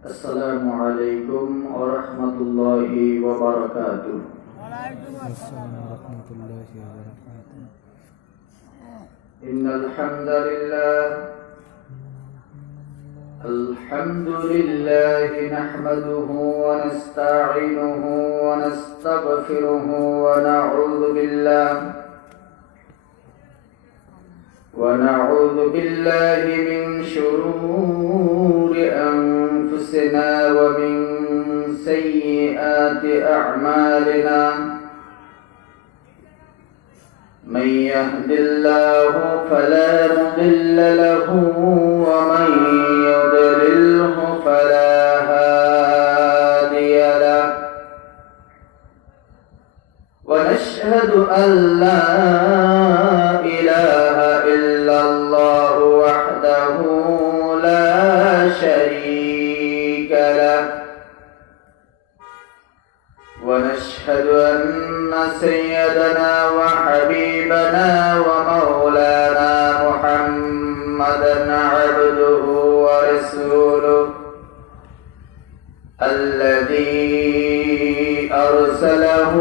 السلام عليكم ورحمة الله وبركاته. السلام ورحمة الله وبركاته. إن الحمد لله نحمده ونستعينه ونستغفره ونعوذ بالله من شرور أنفسنا ومن سيئات أعمالنا. من يهد الله فلا مضل له ومن يضلله فلا هادي له. ونشهد أن لا إله إلا الله وحده لا شريك له. ونشهد أن سيدنا وحبيبنا ومولانا محمدا عبده ورسوله الذي أرسله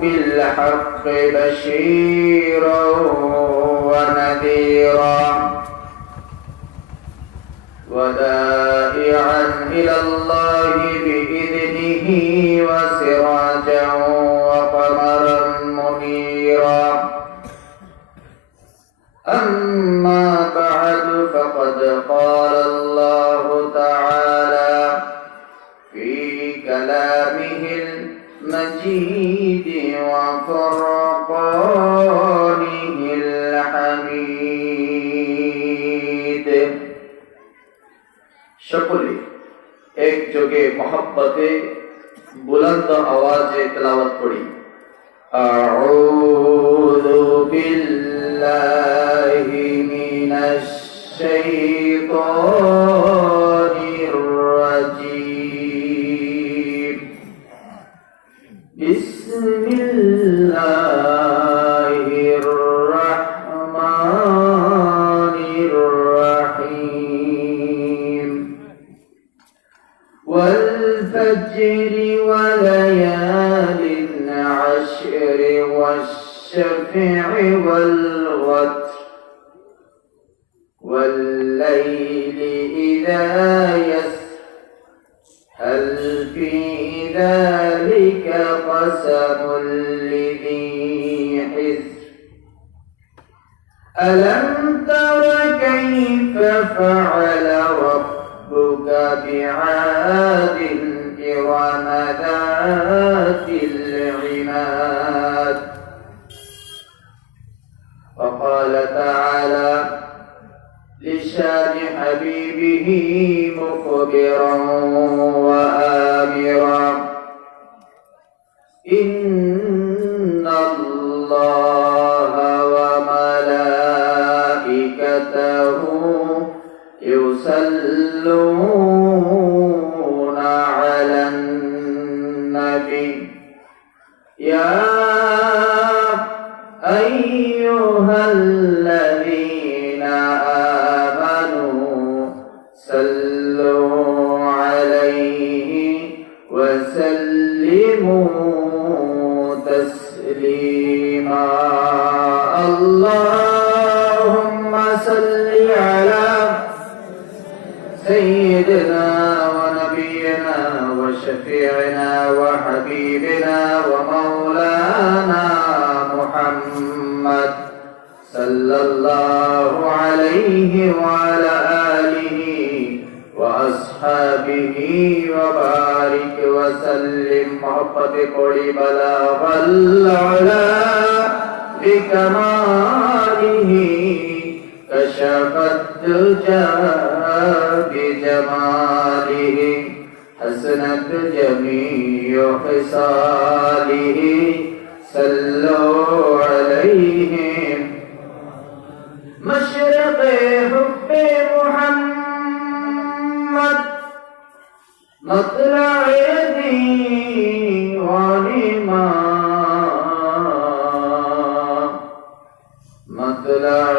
بالحق بشيرا ونذيرا ودائعا إلى الله بإذنه وسراجا وقمرا منيرا. أما بعد فقد قال الله تعالى في كلامه المجيد وفرقانه الحميد. সকলে একযোগে মহব্বতে বুলন্দ আওয়াজে তেলাওয়াত করি। আউযু বিল্লাহি মিনাশ শাইতানির রাজীম। বিসমিল্লাহির রাহমানির রাহিম। والفجر وليال عشر والشفع والوتر والليل إذا يسر هل في ذلك قسم لذي حجر. ألم تر كيف فعل ربك بعاد إرم ذات العماد. وقال تعالى لشان حبيبه مخبرا وآمرا إن الله وملائكته يصلون على النبي يا أيها الذين آمنوا صلوا عليه وسلموا تسليما. اللهم صل على سيدنا ونبينا وشفيعنا وحبيبنا ومولانا محمد صلى الله عليه وعلى آله وأصحابه وبارك وسلم. محبت قولی بلاغ العلا بكماله كشف الدجى بجماله حسنت جميع خصاله صلوا عليه. مشرق حب محمد مطلع ديوان ما مطلع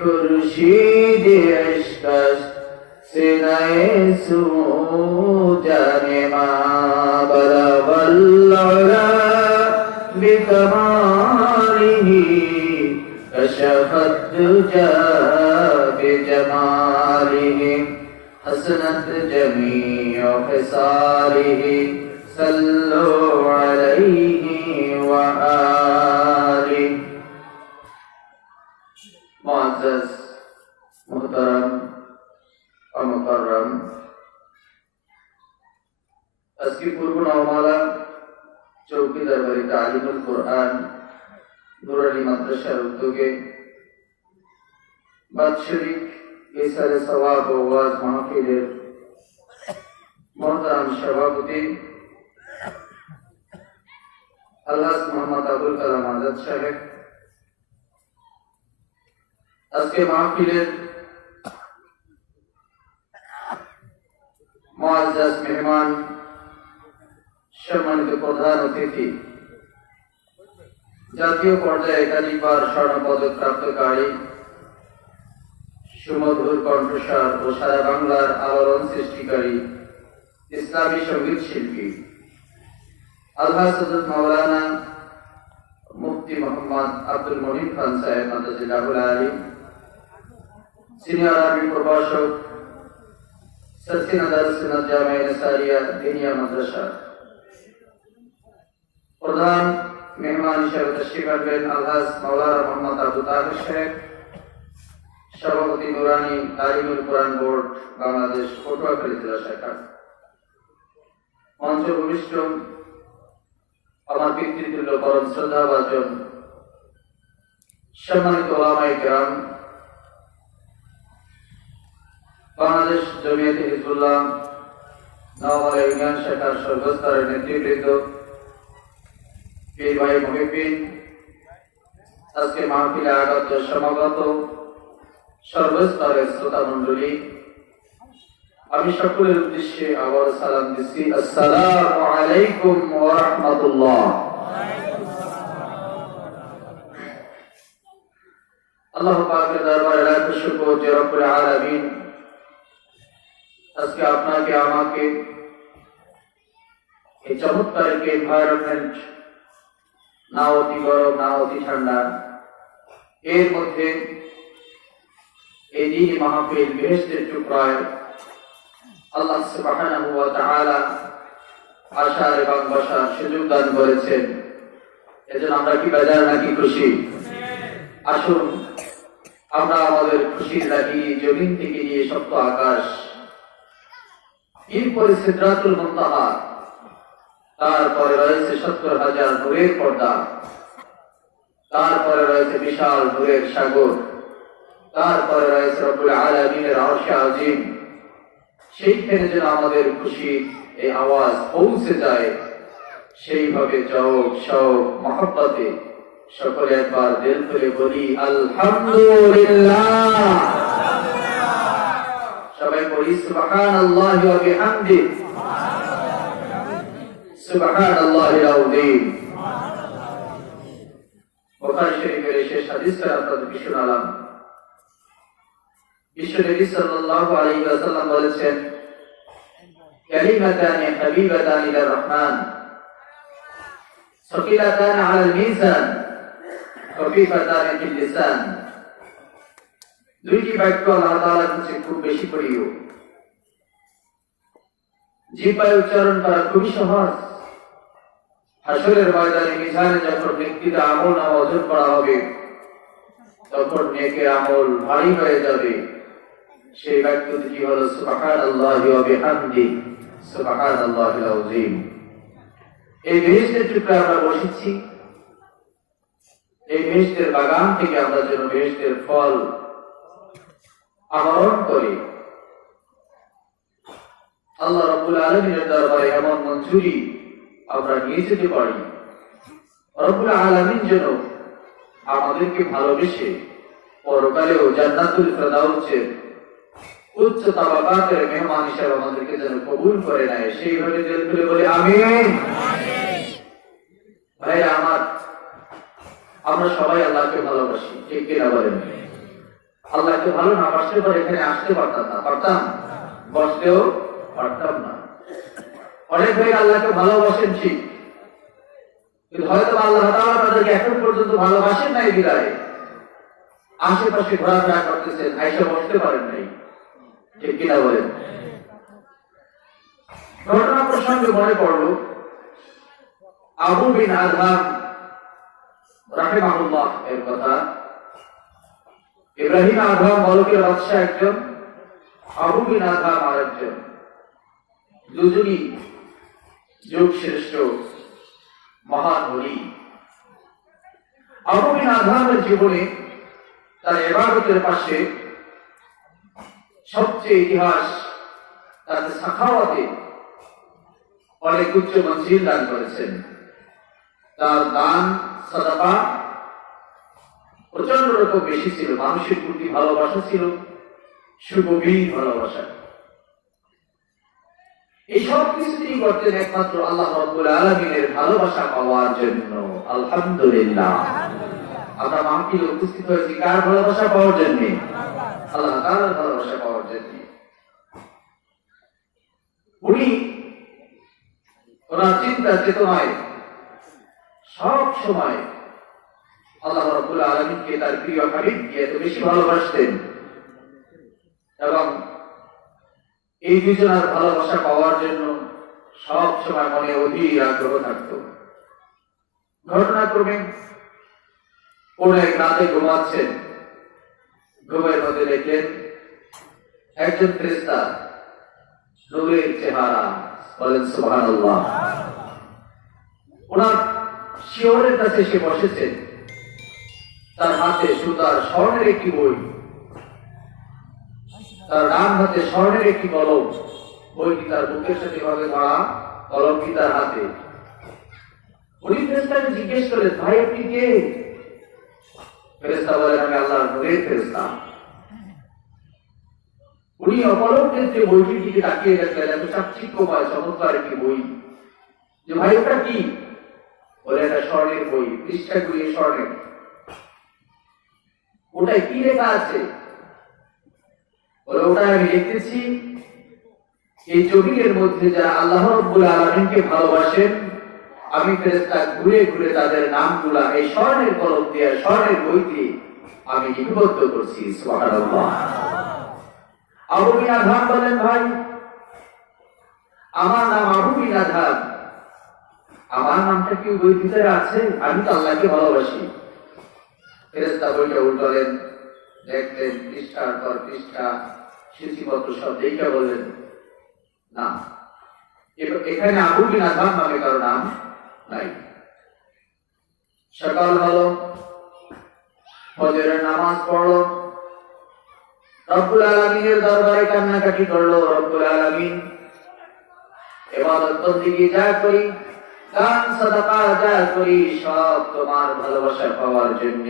خورشید عشق سینه سوجان ما بلغ العلا بكماله كشف الدجى بجماله حسنت جميع خصاله صلوا عليه وآله معزز محترم और मुकर्रम আজকে পূর্ব নওমালা চৌকি দরবারে তালিমুল কোরআন নুরানি মাদ্রাসার উদ্যোগে বাৎসরিক ইসারে সওয়াব ও ওয়াজ মাহফিলের মহতারাম সভাপতি আল্লাহ মোহাম্মদ আবুল কালাম আজাদ সাহেব, আজকে মাহফিলের মুআজ্জাজ মেহমান, সম্মানিত প্রধান অতিথি, জাতীয় পর্যায়ে একাধিকবার স্বর্ণপদক প্রাপ্তকারী, সুমধুর কণ্ঠস্বর ও সারা বাংলার আলোড়ন সৃষ্টিকারী ইসলামী সঙ্গীত শিল্পী আল্লাহ হযরত মাওলানা মুফতি মোহাম্মদ আব্দুল মনির খান সাহেব মাদাজিল্লাহুল আলী, সিনিয়র আরবি প্রভাষক সরসিনা দারুসুন্নাত জামিয়া নিসারিয়া দিনিয়া মাদ্রাসা, প্রধান মেহমান হিসেবে তশরিফ আনবেন আলহাজ মাওলানা মোহাম্মদ আবু তাহের সাহেব, সভাপতি নুরানি তালিমুল কোরআন বোর্ড বাংলাদেশ পটুয়াখালী জেলা শাখা, মঞ্চ ভূমিষ্ঠ আমার পিতৃতুল্য পরম শ্রদ্ধাভাজন সম্মানিত ওলামায়ে কেরাম, বাংলাদেশ জমিয়তে হিজবুল্লাহ নওমালা ইউনিয়ন শাখার সর্বস্তরের নেতৃবৃন্দ, পীর ভাই মুহিব্বিন, আজকে মাহফিলে আগত সমাগত সর্বস্তরের শ্রোতা মণ্ডলী, আমি সকলের উদ্দেশ্যে আবার সালাম দিচ্ছি, আসসালামু আলাইকুম ওয়া রাহমাতুল্লাহ। আল্লাহ পাকের দরবারে লাখ শুকর যে রব্বুল আলামিন আজকে আপনাকে আমাকে এই চমৎকার একটি এনভায়রনমেন্ট, না অতি গরম না অতি ঠান্ডা, এর মধ্যে এই দিনই মাহফিল বেহেশতের টুকরায় আল্লাহ সুবহানাহু ওয়া তাআলা আসার এবং বসার সুযোগ দান করেছেন। এজন্য আমরা কি বেজার নাকি খুশি? আসুন আমরা আমাদের খুশির লাগি জমিন থেকে নিয়ে সপ্ত আকাশ, এরপরে সিদরাতুল মুনতাহা, তারপরে রয়েছে ৭০,০০০ নূরের পর্দা, তারপরে রয়েছে বিশাল নূরের সাগর, তারপরে রয়েছে রব্বুল আলামিনের আরশে আজিম। সেইখানে যেন আমাদের খুশি এই আওয়াজ পৌঁছে যায়, সেইভাবে চৌক শৌক মহব্বতে সকলে একবার দিল খুলে বলি আলহামদুলিল্লাহ। সবাই বলি সুবহানাল্লাহি ওয়া বিহামদিহি, সুবহানাল্লাহিল আযীম। বুখারী শরীফের শেষ হাদিসটা আপনাদেরকে শোনালাম। বিশ্বনবী সাল্লাল্লাহু আলাইহি ওয়াসাল্লাম বলেছেন, কালিমাতানি হাবিবাতানি ইলার রহমান সাকিলাতানি আলাল মিজান খফীফাতানি ফিল লিসান। দুইটি বাক্য আল্লাহ তাআলার কাছে খুব বেশি প্রিয়, জিহ্বায় উচ্চারণ করা খুবই সহজ। হাসরের ময়দানে মিজানে যখন ব্যক্তির আমল নামা ওজন করা হবে, তখন নেকের আমল ভারী হয়ে যাবে। সেই বাক্য দুটি হলো সুবহানাল্লাহি ওয়া বিহামদিহি, সুবহানাল্লাহিল আযীম। এই বেহেশতের টুকরা আমরা বসেছি, এই বেহেশতের বাগান থেকে আমরা যেন বেহেশতের ফল আহরণ করি। আল্লাহ রাব্বুল আলামিনের দরবারে এমন মঞ্জুরি আমরা নিয়ে যেতে পারি, রাব্বুল আলামিন যেন আমাদেরকে ভালোবেসে পরকালেও জান্নাতুল ফেরদাউসের উচ্চ তাবাকাতের মেহমান হিসেবে আমাদেরকে যেন কবুল করে নেয়, সেইভাবে দিল খুলে বলে আমিন। ভাই আমার, আমরা সবাই আল্লাহকে ভালোবাসি, ঠিক কিনা বলেন? আল্লাহকে ভালো না বাসলে পরে এখানে আসতে পারতাম না, পারতাম? বসলেও অনেক ভাই আল্লাহকে ভালোবাসেন ঠিক, কিন্তু হয়তো আল্লাহ তাআলা তাদেরকে এখন পর্যন্ত ভালোবাসেন নাই বিদায় আশেপাশে ঘোরাফেরা করতেছেন, আইসা বসতে পারেন নাই। ঠিক কিনা বলেন? ঘটনা প্রসঙ্গে মনে পড়ল আবু বিন আদহাম রাহিমাহুল্লাহ এর কথা। ইব্রাহিম আদহাম মলকের বাদশা একজন, আবু বিন আদহাম আরেকজন, দুজনই যুগ শ্রেষ্ঠ মহান ওলি। আবু বিন আদহামের জীবনে তার ইবাদতের পাশে সবচেয়ে ইতিহাস তার সাখাওয়াতে অনেক উচ্চ মঞ্জিল দান করেছেন। তার দান সাদাকা প্রচন্ড রকম বেশি ছিল, মানুষের প্রতি ভালোবাসা ছিল, সুগভীর ভালোবাসা। এই সব কিছু তিনি করতেন একমাত্র আল্লাহ রাব্বুল আলামিনের ভালোবাসা পাওয়ার জন্য। আলহামদুলিল্লাহ, আমরা মাহফিলে উপস্থিত হয়েছি কার ভালোবাসা পাওয়ার জন্য? আল্লাহ তাআলার ভালোবাসা পাওয়ার জন্য। উনি ওনার চিন্তা চেতনায় সব সময় আল্লাহ রাব্বুল আলামিনকে তার প্রিয় হাবিবকে এত বেশি ভালোবাসতেন এবং এই দুজনের ভালোবাসা পাওয়ার জন্য সব সময় মনে অধীর আগ্রহ থাকত। ঘটনাক্রমে কোন এক রাতে ঘুমাচ্ছেন, ঘুমের মধ্যে দেখলেন একজন ফেরেশতা, নূরের চেহারা, বলেন সুবহানাল্লাহ। ওনার শিয়রের কাছে এসে বসেছেন, তার হাতে সুতার স্বর্ণের একটি বই, তার ডান হাতে স্বর্ণের একটি কলম, বইটি তার বুকের সাথে ভাবে ধরা, কলমটি তার হাতে। উনি ফেরেশতাকে জিজ্ঞেস করলেন, ভাই আপনি কে? ফেরেশতা বলেন, আমি আল্লাহর নূরের ফেরেশতা। উনি অপলক নেত্রে বইটির দিকে তাকিয়ে দেখলেন, এত চাকচিক্যময় চমৎকার একটি বই, যে ভাই ওটা কি? বলে এটা স্বর্ণের বই, পৃষ্ঠাগুলি স্বর্ণের। ওটায় কি লেখা আছে? বলে ওটা আমি লিখতেছি, এই জমিনের মধ্যে যারা আল্লাহ রাব্বুল আলামিনকে ভালোবাসেন, আমি ফেরেশতা ঘুরে ঘুরে তাদের নামগুলা এই স্বর্ণের কলম দিয়ে, স্বর্ণের বই দিয়ে আমি লিপিবদ্ধ করছি। সুবহানাল্লাহ। আবু বিন আদহাম বলেন, ভাই আমার নাম আবু বিন আদহাম, আমার নামটা কি বই ভিতরে আছে? আমি তো আল্লাহকে ভালোবাসি। ফেরেশতা বইটা উল্টালেন, দেখলেন পৃষ্ঠার পর পৃষ্ঠা, সূচিপত্র সব দেখে বললেন, না, এখানে আবু বিন আদহাম নামে কারো নাম নাই। সকাল হলো, ফজরের নামাজ পড়লো, রব্বুল আলামিনের দরবারে কান্নাকাটি করলো, রব্বুল আলামিন ইবাদত বন্দেগী যা করি, দান সাদাকা যা করি, সব তোমার ভালোবাসা পাওয়ার জন্য।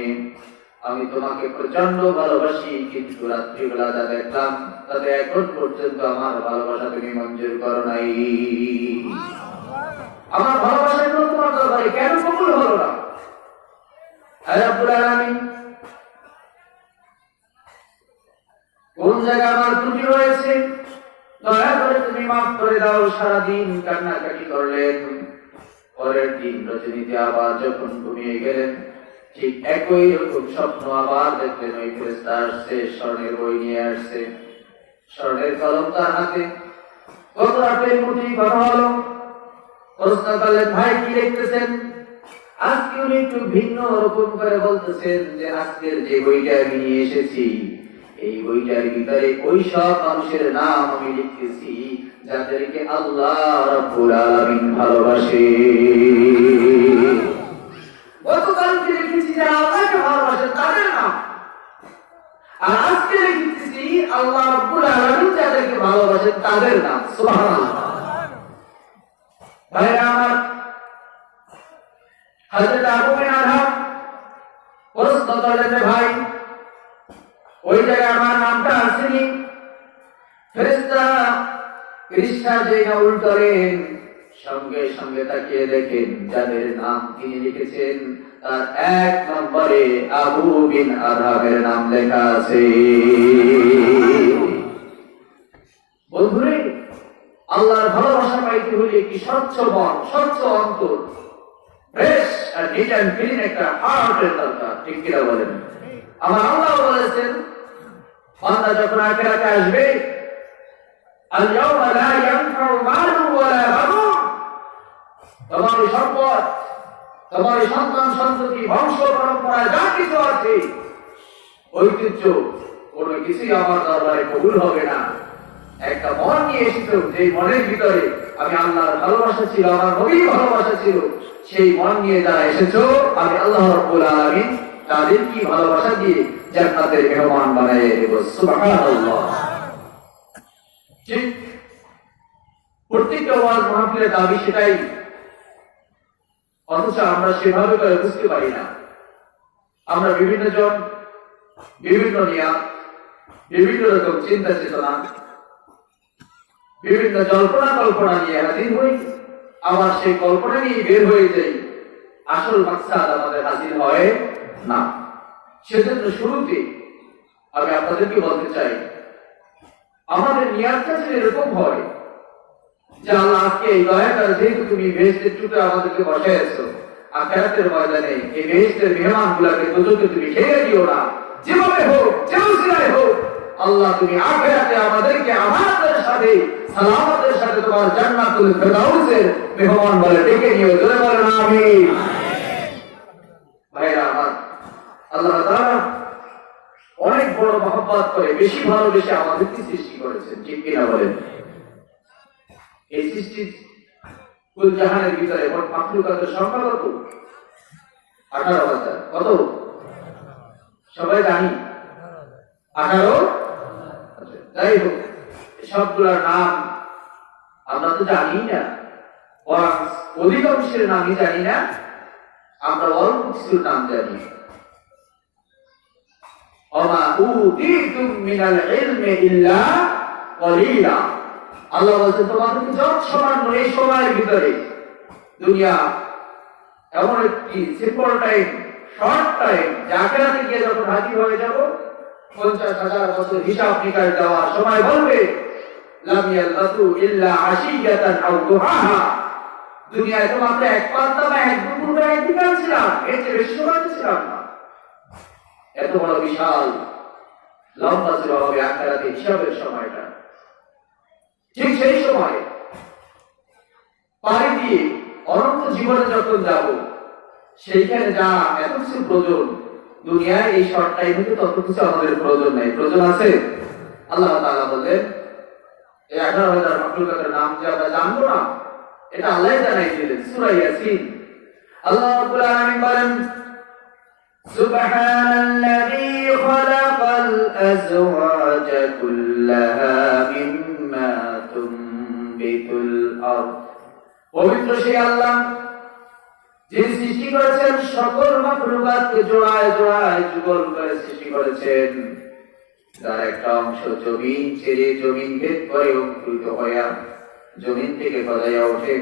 আমি তোমাকে প্রচন্ড ভালোবাসি, কিন্তু রাত্রিবেলা যা দেখলাম তাতে এখন পর্যন্ত আমার ভালোবাসা তুমি মঞ্জুর করো নাই। আমার ভালোবাসা তোমার দরবারে কেন কবুল হলো না? হে রব্বুল আলামিন, কোন জায়গায় আমার ত্রুটি রয়েছে, দয়া করে তুমি মাফ করে দাও। সারাদিন কান্নাকাটি করলেন। পরের দিন রজনীতে আবার যখন ঘুমিয়ে গেলেন, ঠিক একই রকম স্বপ্ন আবার দেখলেন। ওই ফেরেশতা আসছে, স্বর্ণের বই নিয়ে আসছে, স্বর্ণের কলম তার হাতে। গত রাতের মধ্যে কথা হলো, প্রশ্ন করলেন, ভাই কি লিখতেছেন? আজকে উনি একটু ভিন্ন রকম করে বলতেছেন যে আজকের যে বইটা আমি নিয়ে এসেছি, এই বইটার ভিতরে ওই সব মানুষের নাম আমি লিখতেছি যাদেরকে আল্লাহ রাব্বুল আলামিন ভালোবাসে। গতকালকে লিখেছি যারা আল্লাহকে ভালোবাসে তাদের নাম, আর আজকে লিখতেছি আল্লাহ রাব্বুল আলামিন যাদেরকে ভালোবাসে তাদের নাম। সুবহানাল্লাহ। ভাইরা আমার, হযরত আবু বিন আদহাম প্রশ্ন করলেন, ভাই ওই জায়গায় আমার নামটা আসেনি? ফেরেশতা পৃষ্ঠা যেটা উল্টালেন, সঙ্গে সঙ্গে তাকিয়ে দেখেন যাদের নাম তিনি লিখেছেন তার এক নম্বরে আবু বিন আদহামের নাম লেখা আছে। বন্ধুরে, আল্লাহর ভালোবাসা পাইতে হলে একটি স্বচ্ছ মন, স্বচ্ছ অন্তর, ফ্রেশ আর নিট অ্যান্ড ক্লিন একটা হার্টের দরকার। ঠিক কিনা বলেন? আমার আল্লাহ বলেছেন, বান্দা যখন আখিরাতে আসবে, আল ইয়াউমা লা ইয়ানফাউ মালুন ওয়ালা বানুন, তোমার সম্পদ, তোমার সন্তান সন্ততি, বংশ পরম্পরা যা কিছু আছে, ঐতিহ্য, কোনো কিছুই আমার দরবারে কবুল হবে না। একটা মন নিয়ে এসেছো, যে মনের ভিতরে আমি আল্লাহর ভালোবাসা ছিল, আমার নবীর ভালোবাসা ছিল, সেই মন নিয়ে যারা এসেছো, আমি আল্লাহ রাব্বুল আলামিন তাদের কি ভালোবাসা দিয়ে জান্নাতের মেহমান বানিয়ে দেব। সুবহানাল্লাহ। ঠিক প্রত্যেকটা ওয়াজ মাহফিলের দাবি সেটাই, অথচ আমরা সেভাবে করে বুঝতে পারি না। আমরা বিভিন্ন জন বিভিন্ন নিয়া, বিভিন্ন রকম চিন্তা চেতনা, বিভিন্ন জল্পনা কল্পনা নিয়ে হাজির হই, আবার সেই কল্পনা নিয়ে বের হয়ে যাই, আসল মাকসাদ আমাদের হাজির হয় না। সেজন্য শুরুতে আমি আপনাদেরকে বলতে চাই, আমাদের নিয়াতটা যদি এরকম হয় যে আল্লাহ আজকে এই দয়াকার, যেহেতু তুমি বেহেশতের চুপে আমাদেরকে বসাইছো, আখিরাতের ময়দানে এই বেহেশতের মেহমান গুলাকে দুজনকে তুমি খেয়ে দিও না, যেভাবে হোক, যে উসিলায় হোক, আল্লাহ তুমি আখিরাতে আমাদেরকে আমাদের সাথে সালামতের সাথে তোমার জান্নাতুল ফেরদাউসের মেহমান বলে ডেকে নিও। জোরে বলেন আমিন। ভাইরা আমার, আল্লাহ তাআলা অনেক বড় মহব্বত করে, বেশি ভালোবেসে আমাদেরকে সৃষ্টি করেছেন। ঠিক কিনা বলেন? এই সৃষ্টি কুল জাহানের ভিতরে মোট মাখলুকাতের সংখ্যা কত? 18,000। কত? সবাই জানি 18। যাই হোক, সবগুলোর নাম আমরা তো জানি না, অধিকাংশের নামই জানি না, আমরা অল্প কিছুর নাম জানি। ওমা উতিতুম মিনাল ইলমি ইল্লা কলিলা। আল্লাহ বলছেন, তোমাদেরকে যত সামান্য এই সময়ের ভিতরে, দুনিয়া এমন একটি সিম্পল টাইম, শর্ট টাইম, যে আখিরাতে গিয়ে যখন হাজির হয়ে যাব, 50,000 বছর হিসাব নিকাশ দেওয়ার সময় বলবে, লাম ইয়ালবাসু ইল্লা আশিয়াতান আও দুহাহা। দুনিয়ায় তো মাত্র এক পান্তা বা এক দুপুর বা এক বিকাল ছিলাম, এর চেয়ে বেশি সময় ছিলাম না। এত বড় বিশাল লম্বা ছিল হবে আখিরাতে হিসাবের সময়টা। ঠিক সেই সময় পাড়ি দিয়ে অনন্ত জীবনে যখন যাব, সেইখানে যা এত কিছু প্রয়োজন, দুনিয়ায় এই শর্ট টাইমে তো তত কিছু আমাদের প্রয়োজন নাই। প্রয়োজন আছে? আল্লাহ তাআলা বলেন, এই 18,000 মাখলুকাতের নাম যে আমরা জানবো না, এটা আল্লাহ জানাই দিলেন সূরা ইয়াসিন। আল্লাহ রাব্বুল আলামিন বলেন, সুবহানাল্লাযী খালাকাল আযওয়াজা কুল্লাহা মিম্মা তুনবিতুল আরদ। পবিত্র সেই আল্লাহ, যিনি সৃষ্টি করেছেন সকল মাখলুকাতকে জোড়ায় জোড়ায় যুগল করে সৃষ্টি করেছেন, যার একটা অংশ জমিন ছেড়ে জমিন ভেদ করে অঙ্কুরিত হইয়া জমিন থেকে গজাইয়া ওঠে।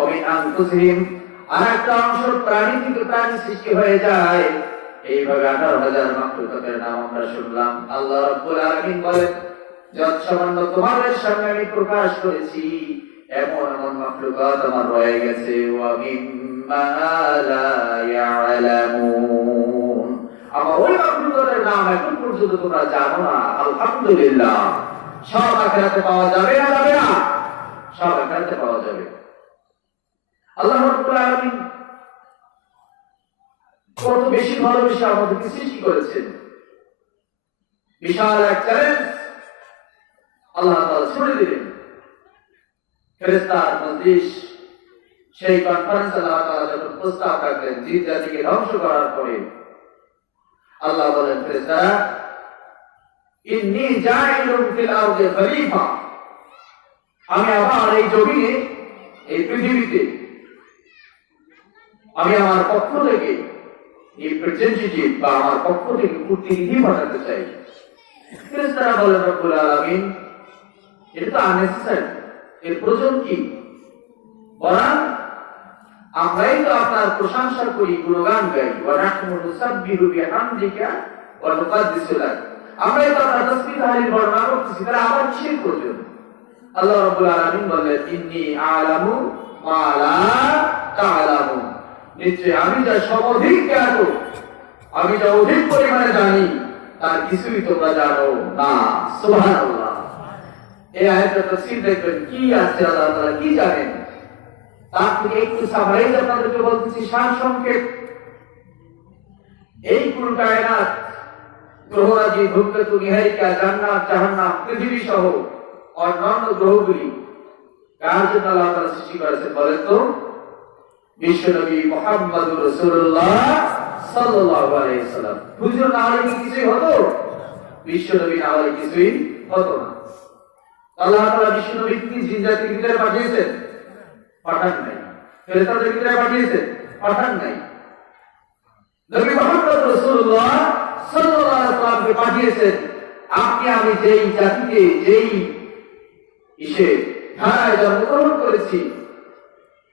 অমিন আনফুসিহিম, আর একটা অংশ প্রাণী থেকে প্রাণী সৃষ্টি হয়ে যায়। এইভাবে 18,000 মাখলুকাতের নাম আমরা শুনলাম। আল্লাহ রাব্বুল আলামিন বলেন, যত সামান্য তোমাদের সামনে আমি প্রকাশ করেছি, এমন এমন মাখলুকাত আমার রয়ে গেছে। ওয়া মিম্মা লা ইয়ালামুন, আমার ওই মাখলুকাতের নাম এখন পর্যন্ত তোমরা জানো না। আলহামদুলিল্লাহ। সব আখিরাতে পাওয়া যাবে না? যাবে না? সব আখিরাতে পাওয়া যাবে। আল্লাহ রাব্বুল আলামিন কত বেশি ভালোবেসে আমাদেরকে সৃষ্টি করেছেন। বিশাল এক চ্যালেঞ্জ আল্লাহ তাআলা ছুড়ে দিলেন। ফেরেশতার মজলিস, সেই কনফারেন্স আল্লাহ তাআলা যখন প্রস্তাব রাখলেন জিন জাতিকে ধ্বংস করার পরে, আল্লাহ বলেন, ফেরেশতারা, ইন্নী জাইলুন ফিল আরদি খলিফা, আমি আবার এই জমিনে, এই পৃথিবীতে আমি আমার পক্ষ থেকে রিপ্রেজেন্টেটিভ বা আমার পক্ষ থেকে প্রতিনিধি পাঠাতে চাই। ফেরেশতারা বলেন, রব্বুল আলামিন, এটা তো আননেসেসারি, এর প্রয়োজন কি? বরং আমরাই তো আপনার প্রশংসা করি, গুণগান গাই। ওয়া নাহনু নুসাব্বিহু বিহামদিকা ওয়া নুকাদ্দিসু লাক, আমরাই তো আপনার তাসবিহ তাহলিল বর্ণনা করতেছি, তাহলে আমার কিসের প্রয়োজন? আল্লাহ রাব্বুল আলামিন বললেন, ইন্নী আ'লামু মা লা তা'লামুন, নিশ্চয় আমি যা সমধিক জ্ঞাত, আমি যা অধিক পরিমাণে জানি, তার কিছুই তোমরা জানো না। সুবহানাল্লাহ। এই আয়াতটা তাফসীর দেখবেন কি আছে, আল্লাহ তাআলা কি জানেন, তার থেকে একটু সামারাইজ আপনাদেরকে বলতেছি, সারসংক্ষেপ। এই কুল কায়নাত, গ্রহরাজি, ধূমকেতু, নিহারিকা, জান্নাত, জাহান্নাম, পৃথিবী সহ অন্যান্য গ্রহগুলি কার জন্য আল্লাহ তাআলা সৃষ্টি করেছেন বলেন তো? বিশ্বনবী মুহাম্মদুর রাসূলুল্লাহ সাল্লাল্লাহু আলাইহি সাল্লাম। হুজুর না হলে কি কিছুই হতো? বিশ্বনবী না হলে কিছুই হতো না। আল্লাহ তাআলা বিশ্বনবীকে কি জিন জাতির ভিতরে পাঠিয়েছেন? পাঠান নাই। ফেরেশতাদের ভিতরে পাঠিয়েছেন? পাঠান নাই। নবী মুহাম্মদ রাসূলুল্লাহ সাল্লাল্লাহু আলাইহি সাল্লামকে পাঠিয়েছেন। আপনি আমি যেই জাতিতে, যেই ধারায় জন্মগ্রহণ করেছি,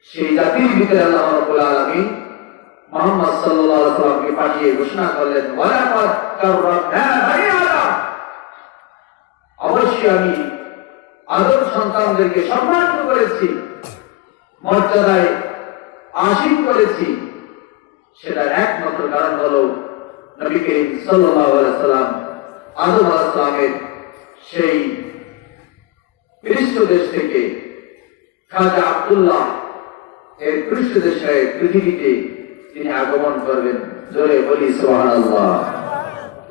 সেই জাতির ভিতরে আল্লাহ রাব্বুল আলামিন মুহাম্মদ সাল্লাল্লাহু আলাইহি সাল্লামকে পাঠিয়ে ঘোষণা করলেন, ওয়ালাকাদ কাররামনা বানি আদম, অবশ্যই আমি আদম সন্তানদেরকে সম্মানিত করেছি, মর্যাদায় আসীন করেছি। সেটার একমাত্র কারণ হলো নবী করিম সাল্লাল্লাহু আলাইহি সাল্লাম আদম আলাইহিস সালামের সেই পৃষ্ঠদেশ থেকে খাজা আব্দুল্লাহ এর পৃষ্ঠদেশে পৃথিবীতে তিনি আগমন করবেন। জোরে বলি সুবহানাল্লাহ।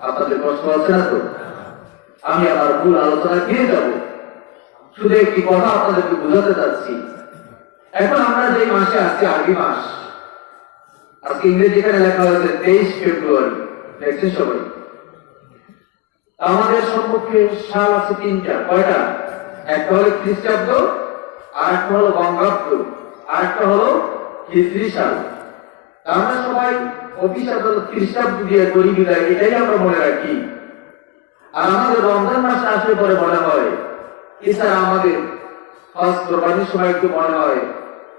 আপনাদের কষ্ট হচ্ছে না তো? আমি আমার মূল আলোচনা দিয়ে যাব, শুধু একটি কথা আপনাদেরকে বোঝাতে চাচ্ছি। এখন আমরা যে মাসে আছি, আরবি মাস, আজকে ইংরেজি এখানে লেখা হয়েছে 23 ফেব্রুয়ারি, দেখছেন সবাই। আমাদের সম্মুখে সাল আছে তিনটা। কয়টা? একটা হলো খ্রিস্টাব্দ, আর একটা হলো বঙ্গাব্দ, আর একটা হলো হিজরি সাল। আমরা সবাই অফিসার খ্রিস্টাব্দ দিয়ে করি বিদায়, এটাই আমরা মনে রাখি। আর আমাদের রমজান মাসে আসলে পরে মনে হয়, এছাড়া আমাদের হজ কোরবানির সময় একটু মনে হয়,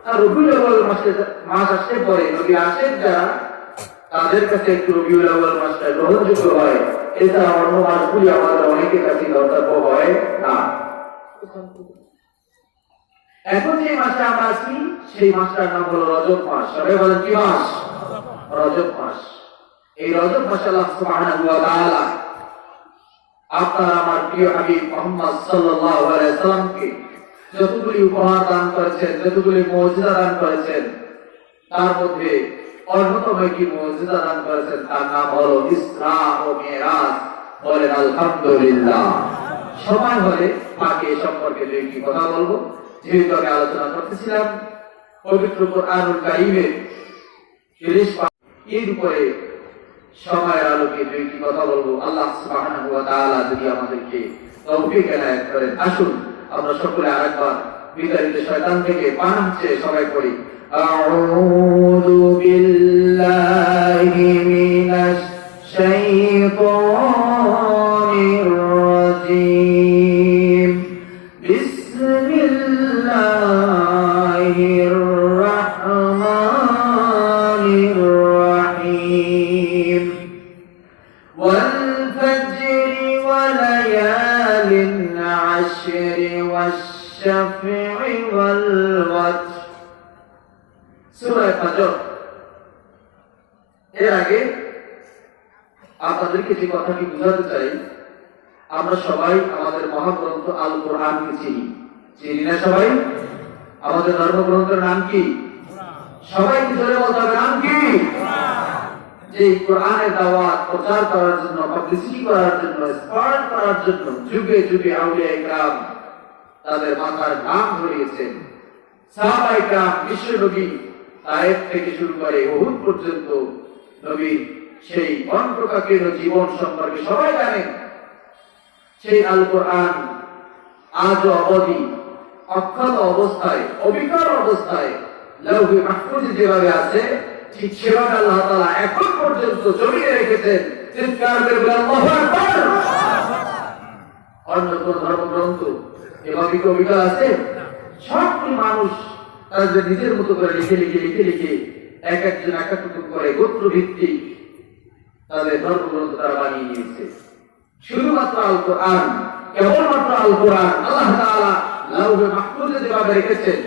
আর রবিউল আউয়াল মাস আসলে পরে নবী আসেন যারা, তাদের কাছে একটু রবিউল আউয়াল মাসটা গ্রহণযোগ্য হয়। এছাড়া অন্য মাসগুলি আমাদের অনেকের কাছে গন্তব্য হয় না। এখন যে মাসে আমরা আছি, সেই মাসটার নাম হলো রজব মাস। সবাই বলেন কি মাস? রজব মাস। এই রজব মাসে আল্লাহ সুবহানাহু ওয়া তাআলা আপনার আমার প্রিয় হাবিব মুহাম্মদ সাল্লাল্লাহু আলাইহি সাল্লামকে যতগুলি উপহার দান করেছেন, যতগুলি মুজিজা দান করেছেন, তার মধ্যে অন্যতম একটি মুজিজা দান করেছেন, তার নাম হলো ইসরা ও মিরাজ। বলেন আলহামদুলিল্লাহ। সময় হলে তাকে সম্পর্কে দুইটি কথা বলবো। যেহেতু আমি আলোচনা করতেছিলাম পবিত্র কুরআনুল কারীমের 30 এর উপরে, সময়ের আলোকে দুইটি কথা বলবো। আল্লাহ সুবহানাহু ওয়া তাআলা যদি আমাদেরকে তৌফিক এনায়েত করেন, আসুন আমরা সকলে আরেকবার বিতাড়িত শয়তান থেকে পানাহ চেয়ে সবাই পড়ি, আউযু বিল্লাহি মিনাশ শাইতানির রাজীম, বিসমিল্লাহির রাহমানির রাহিম, ওয়াল ফাজরি ওয়া লায়ালিন আশরি ওয়াশ-শাফঈ ওয়াল ওয়াতর। সূরা ফাজর। এর আগে আপনাদেরকে যে কথাটি বোঝাতে চাই, আমরা সবাই আমাদের মহাগ্রন্থ আল কোরআনকে চিনি। চিনি না সবাই? আমাদের ধর্মগ্রন্থের নাম কি? সবাই কি ধরে বলতে হবে নাম কি? যে কোরআনের দাওয়াত প্রচার করার জন্য, পাবলিসিটি করার জন্য, স্প্রেড করার জন্য যুগে যুগে আউলিয়া ইকরাম তাদের মাথার নাম ধরিয়েছেন। সাহাবা ইকরাম, বিশ্বনবী তায়েফ থেকে শুরু করে উহুদ পর্যন্ত নবীর সেই অন্তকাকীর্ণ জীবন সম্পর্কে সবাই জানেন। সেই আল কোরআন আজও অবধি অক্ষত অবস্থায়, অবিকল অবস্থায় লাউহে মাহফুজে যেভাবে আছে, ঠিক সেভাবে আল্লাহ তাআলা এখন পর্যন্ত জমিয়ে রেখেছেন। চিৎকার করে বলেন আল্লাহু আকবার। অন্য কোন ধর্মগ্রন্থ এভাবে কবিতা আছে? সবগুলি মানুষ তাদের নিজের মতো করে লিখে লিখে লিখে লিখে এক একজন এক এক করে গোত্র ভিত্তিক তাদের ধর্মগ্রন্থ তারা বানিয়ে নিয়েছে। শুধুমাত্র আল কোরআন, কেবলমাত্র আল কোরআন আল্লাহ তাআলা যেভাবে রেখেছেন,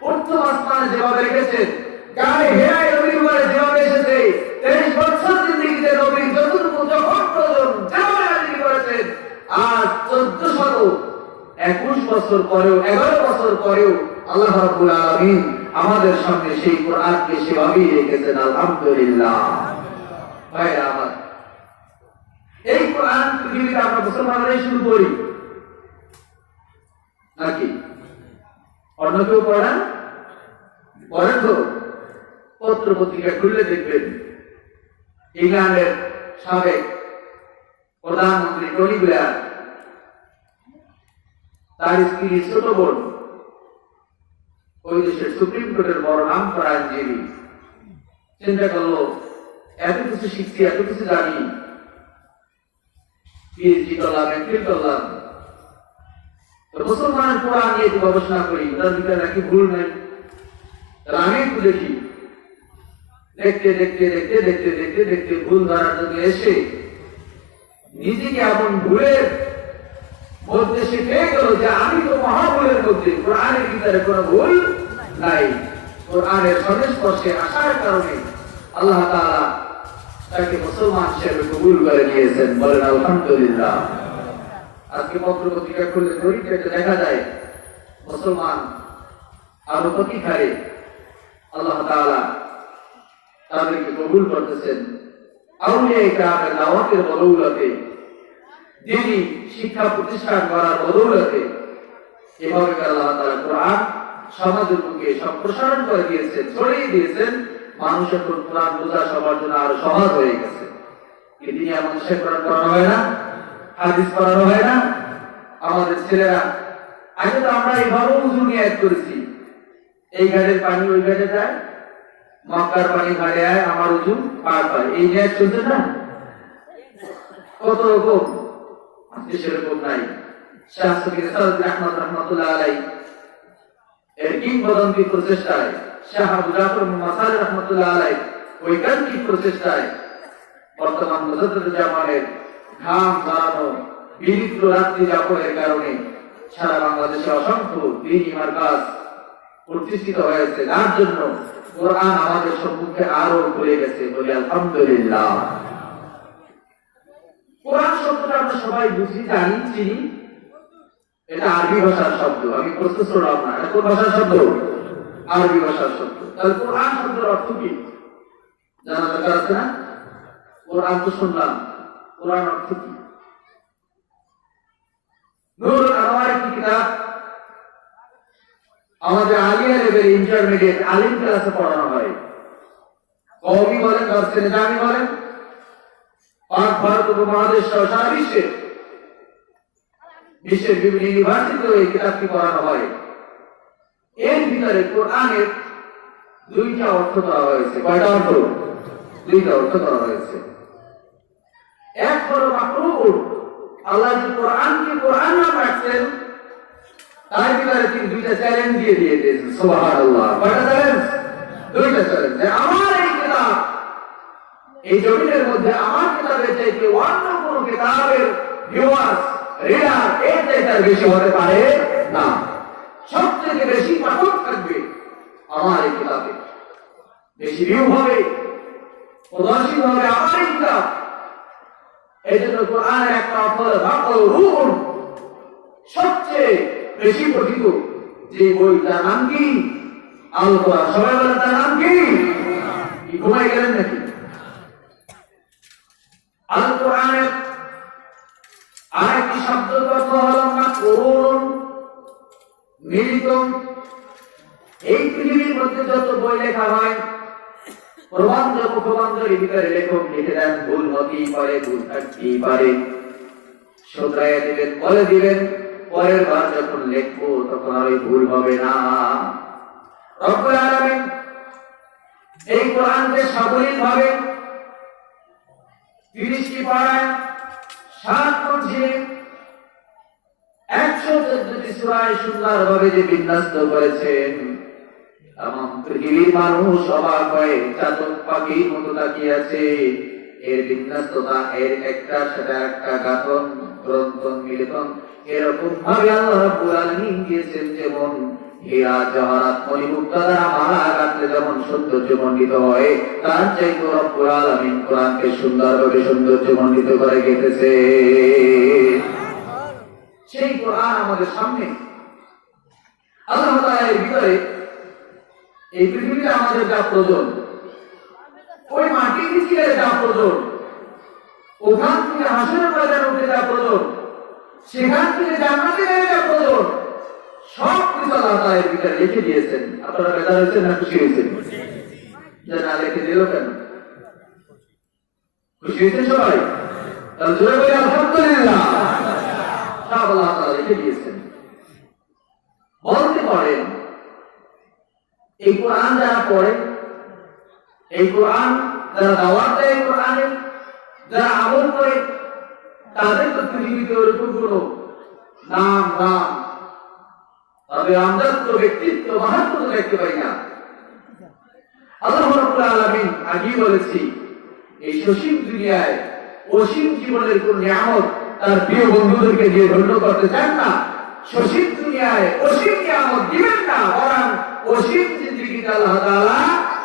প্রথম আসমানে যেভাবে রেখেছেন, গায়ে হেরায় নবীর উপরে যেভাবে এসেছে, 23 বছর জিন্দেগিতে নবীর যতটুকু যখন প্রয়োজন যেভাবে হাজির করেছেন, আর 1421 বছর পরেও 11 বছর পরেও আল্লাহ রাব্বুল আলামিন আমাদের সামনে সেই কোরআনকে সেভাবেই রেখেছেন। আলহামদুলিল্লাহ। ভাইরা আমার, এই কোরআন পৃথিবীতে আমরা মুসলমানরাই শুরু করি নাকি অন্য কেউ পড়ে না? পড়েন তো? পত্র পত্রিকা খুললে দেখবেন ইংল্যান্ডের সাবেক প্রধানমন্ত্রী টনি ব্লেয়ার, তার স্ত্রী ছোট বোন ওই দেশের সুপ্রিম কোর্টের বড় নাম করা আইনজীবী, চিন্তা করলো এত কিছু শিখছি, এত কিছু জানি, পিএইচডি করলাম, এমফিল করলাম, মুসলমানের কোরআন নিয়ে একটু গবেষণা করি, তার ভিতরে নাকি ভুল নেই। তাহলে আমি একটু দেখি, দেখতে দেখতে দেখতে দেখতে দেখতে দেখতে ভুল ধরার জন্য এসে নিজেকে এমন ভুলের মধ্যে সে পেয়ে গেল যে আমি তো মহাভুলের মধ্যে, কোরআনের ভিতরে কোনো ভুল নাই। কোরআনের সংস্পর্শে আসার কারণে আল্লাহ তাআলা তাকে মুসলমান হিসেবে কবুল করে নিয়েছেন। বলেন আলহামদুলিল্লাহ। আজকে পত্র পত্রিকা খুললে পরীক্ষাতে দেখা যায় মুসলমান আরো প্রতি হারে আল্লাহ তাআলা তাদেরকে কবুল করতেছেন। আউলিয়া ইকরামের দাওয়াতের বদৌলতে, দ্বীনি শিক্ষা প্রতিষ্ঠান করার বদৌলতে এভাবে আল্লাহ তাআলা কোরআন সমাজের বুকে সম্প্রসারণ করে দিয়েছেন, ছড়িয়ে দিয়েছেন। মানুষ এখন কোরআন বোঝা সবার জন্য আরো সহজ হয়ে গেছে। এদিন এমন কোরআন পড়ানো হয় না, হাদিস পড়ানো হয় না। আমাদের ছেলেরা আগে তো আমরা এইভাবে উজু নিয়ে এক করেছি, এই ঘাটের পানি ওই ঘাটে যায়, মক্কার পানি ঘাটে আয়, আমার উজু পার পায়, এই নিয়ে চলছে না। কত রকম সেরকম নাই। শাহ সফি সাদ আহমদ রহমাতুল্লাহ আলাইহি এর কিংবদন্তি প্রচেষ্টায়, শাহ আবু জাফর মাসাল রহমাতুল্লাহ আলাইহি ঐকান্তিক প্রচেষ্টায় বর্তমান মুজাদ্দিদ জামানের ঘাম ঝরানো বিচিত্র রাত্রি যাপনের কারণে সারা বাংলাদেশে অসংখ্য দ্বীনি মারকাজ প্রতিষ্ঠিত হয়েছে, যার জন্য কোরআন আমাদের সম্মুখে আরো ঘুরে গেছে। বলি আলহামদুলিল্লাহ। কোরআন শব্দটা আমরা সবাই বুঝি, জানি, চিনি। এটা আরবি ভাষার শব্দ। আমি প্রশ্ন করলাম না, এটা কোন ভাষার শব্দ? আরবি ভাষার শব্দ। তাহলে কোরআন শব্দের অর্থ কি জানা দরকার আছে না? কোরআন তো শুনলাম, কোরআন অর্থ কি? নূরুল আনোয়ার একটি কিতাব আমাদের আলিয়া লেভেল ইন্টারমিডিয়েট আলিম ক্লাসে পড়ানো হয়। কওমি বলেন, দর্শে নিজামি বলেন, পাক ভারত উপমহাদেশ সহ সারা বিশ্বের বিভিন্ন ইউনিভার্সিটিতে এই কিতাবটি পড়ানো হয়। এর ভিতরে কোরআনের দুইটা অর্থ করা হয়েছে। কয়টা অর্থ? দুইটা অর্থ করা হয়েছে। এক হলো মাকরুহ, আল্লাহ যে কোরআনকে কোরআন নাম রাখছেন, তার ভিতরে তিনি দুইটা চ্যালেঞ্জ দিয়ে দিয়েছেন। সুবহানাল্লাহ। কয়টা চ্যালেঞ্জ? দুইটা চ্যালেঞ্জ। আমার এই কিতাব, এই জমিনের মধ্যে আমার কিতাবের চাইতে অন্য কোন কিতাবের ভিউয়ার্স, রিডার এর চাইতে বেশি হতে পারে না। সবথেকে বেশি পাঠক থাকবে আমার এই কিতাবে, বেশি ভিউ হবে, প্রদর্শিত হবে আমার এই কিতাব। এই জন্য কোরআনের একটা অর্থ রূহ, সবচেয়ে বেশি পঠিত যে বই, তার নাম কি? আল কোরআন। সবাই বলেন তার নাম কি? ঘুমাই গেলেন নাকি? আল কোরআনের আরেকটি শব্দ অর্থ হল মাকরুন, মিলিত। এই পৃথিবীর মধ্যে যত বই লেখা হয়, প্রবন্ধ মুখবন্ধের ভিতরে লেখক লিখে দেন, ভুল হতেই পারে, ভুল থাকতেই পারে, শুধরাইয়া দিবেন, বলে দিবেন, পরের বার যখন লিখবো তখন আর ভুল হবে না। রব্বুল আলামিন এই কোরআনকে সাবলীল ভাবে 30টি পারায় 7 মঞ্জিলে 114টি সূরায় সুন্দরভাবে যে বিন্যস্ত করেছেন, তামাম পৃথিবীর মানুষ অবাক হয়ে চাতক পাখির মতো তাকিয়ে আছে। এর বিন্যস্ততা, এর একটার সাথে একটা গাঁথন, গ্রন্থন, মিলিতন এরকম ভাবে আল্লাহ রাব্বুল আলামিন দিয়েছেন যে যেমন হীরা জহরাত মণিমুক্তা দ্বারা মালা গাঁথলে যেমন সৌন্দর্যমণ্ডিত হয়, তার চাইতে রব্বুল আলামিন কোরআনকে সুন্দরভাবে সৌন্দর্যমণ্ডিত করে গেঁথেছে। সেই কোরআন আমাদের সামনে। আল্লাহ তাআলা এর ভিতরে এই পৃথিবীতে আমাদের যা প্রয়োজন, ওই মাটির নিচে যা প্রয়োজন, ওখান থেকে হাসরের ময়দানে উঠে যা প্রয়োজন, সেখান থেকে জান্নাতে যা প্রয়োজন, সব কিছু আল্লাহ তাআলা এর ভিতরে লিখে দিয়েছেন। আপনারা বেজার হয়েছেন না খুশি হয়েছেন? যে না লিখে দিল কেন? খুশি হয়েছেন সবাই? তাহলে জোরে বলে আলহামদুলিল্লাহ। সব আল্লাহ তাআলা লিখে দিয়েছেন। বলতে পারেন এই কোরআন যারা পড়ে, এই কোরআন যারা দাওয়াত দেয়, কোরআনে যারা আমল করে, তাদের তো পৃথিবীতে ওরকম কোনো নাম তবে আমরা তো ব্যক্তিত্ব মাহাত্ম তো দেখতে পাই না। আল্লাহ রাব্বুল আলামিন আগেই বলেছি, এই সসীম দুনিয়ায় অসীম জীবনের কোন নিয়ামত তার প্রিয় বন্ধুদেরকে দিয়ে ধন্য করতে চান না। সসীম দুনিয়ায় অসীম নিয়ামত দিবেন না, বরং অসীম জিন্দেগিতে আল্লাহ তাআলা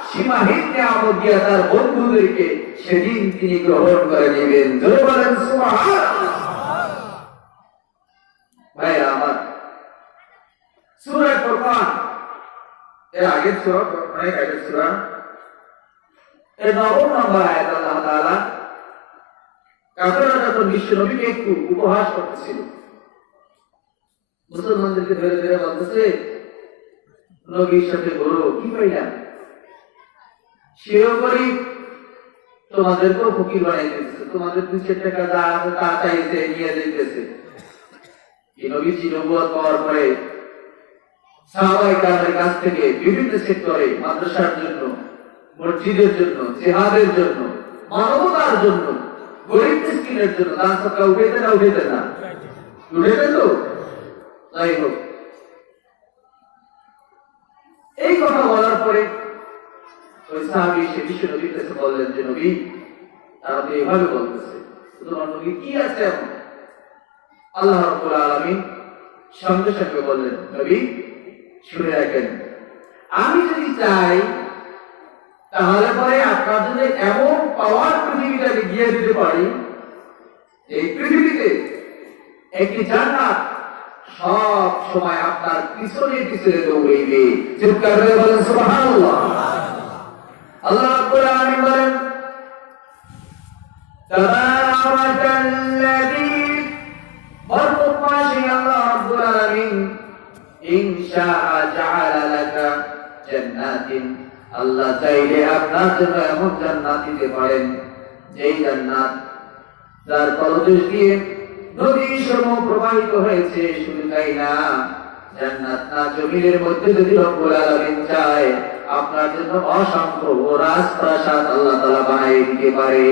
সীমাহীন নিয়ামত দিয়ে তার বন্ধুদেরকে সেদিন তিনি গ্রহণ করে নেবেন। জোরে বলেন সুবহানাল্লাহ। ভাইরা আমার, সূরা ফুরকান এর আগের সূরা, অনেক আগের সূরা, এর 9 নম্বর আয়াত আল্লাহ তাআলা কাফেররা যখন বিশ্ব নবীকে একটু উপহাস করতেছিল, মুসলমানদেরকে ধরে ধরে বলতেছে, নবীর সাথে বড় কি পাইলাম, সেও গরিব, তোমাদেরকেও ফকির বানাই দিতেছে, তোমাদের 2 টাকা যা আছে তা চাইছে নিয়ে দিতেছে। এই নবীজি নবুয়ত পাওয়ার পরে সাহাবায়ে কেরামের কাছ থেকে বিভিন্ন সেক্টরে মাদ্রাসার জন্য, মসজিদের জন্য, জিহাদের জন্য, মানবতার জন্য, গরিব মিসকিনের জন্য দান সদকা উঠাইতে না উঠাইতে তো। যাই হোক, এই কথা বলার পরে ওই সাহাবী সে বিশ্ব নবীর কাছে বললেন যে নবী, তারা তো এভাবে বলতেছে, তোমার নবী কি আছে এখন? আল্লাহ রাব্বুল আলামিন সঙ্গে সঙ্গে বললেন, নবী শুনে রাখেন, আমি যদি চাই তাহলে পরে আপনার জন্য এমন পাওয়ার পৃথিবীটাকে দিয়ে দিতে পারি, এই পৃথিবীতে একটি জান্নাত সব সময় আপনার পিছনে পিছনে দৌড়াইবে। চিৎকার করে বলেন সুবহানাল্লাহ। আল্লাহ রাব্বুল আলামিন বলেন, তাবারাকাল্লাযী, বরকতময় আল্লাহ রাব্বুল আলামিন, ইনশাআ জাআলা লাকা জান্নাতিন, আল্লাহ চাইলে আপনার জন্য এমন জান্নাত দিতে পারেন, যেই জান্নাত যার তলদেশ দিয়ে নদী সমূহ প্রবাহিত হয়েছে। শুধু তাই না, জান্নাত না জমিনের মধ্যে যদি রব্বুল আলামিন চায়, আপনার জন্য অসংখ্য রাজপ্রাসাদ আল্লাহ তাআলা বানিয়ে দিতে পারে।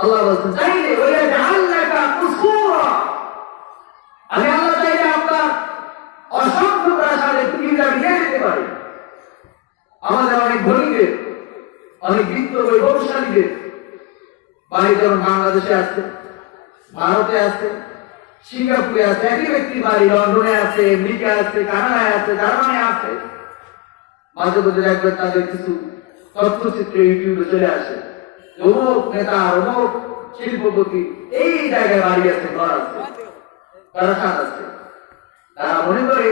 আল্লাহ বলছেন, চাইলে ওয়া জাআলনাকা কুসুরা, আমি আল্লাহ চাইলে আপনার অসংখ্য প্রাসাদে পৃথিবীটা দিয়ে দিতে পারি। আমাদের অনেক ধনীদের, অনেক বিত্ত বৈভবশালীদের বাড়ি যেমন বাংলাদেশে আছে, ভারতে আছে, সিঙ্গাপুরে আছে, একই ব্যক্তির বাড়ি লন্ডনে আছে, আমেরিকা আছে, কানাডায় আছে, জার্মানি আছে। মাঝে মধ্যে দেখবেন তাদের কিছু তথ্যচিত্র ইউটিউবে চলে আসে, অমুক নেতা, অমুক শিল্পপতি এই জায়গায় বাড়ি আছে, ঘর আছে, প্রাসাদ আছে। তারা মনে করে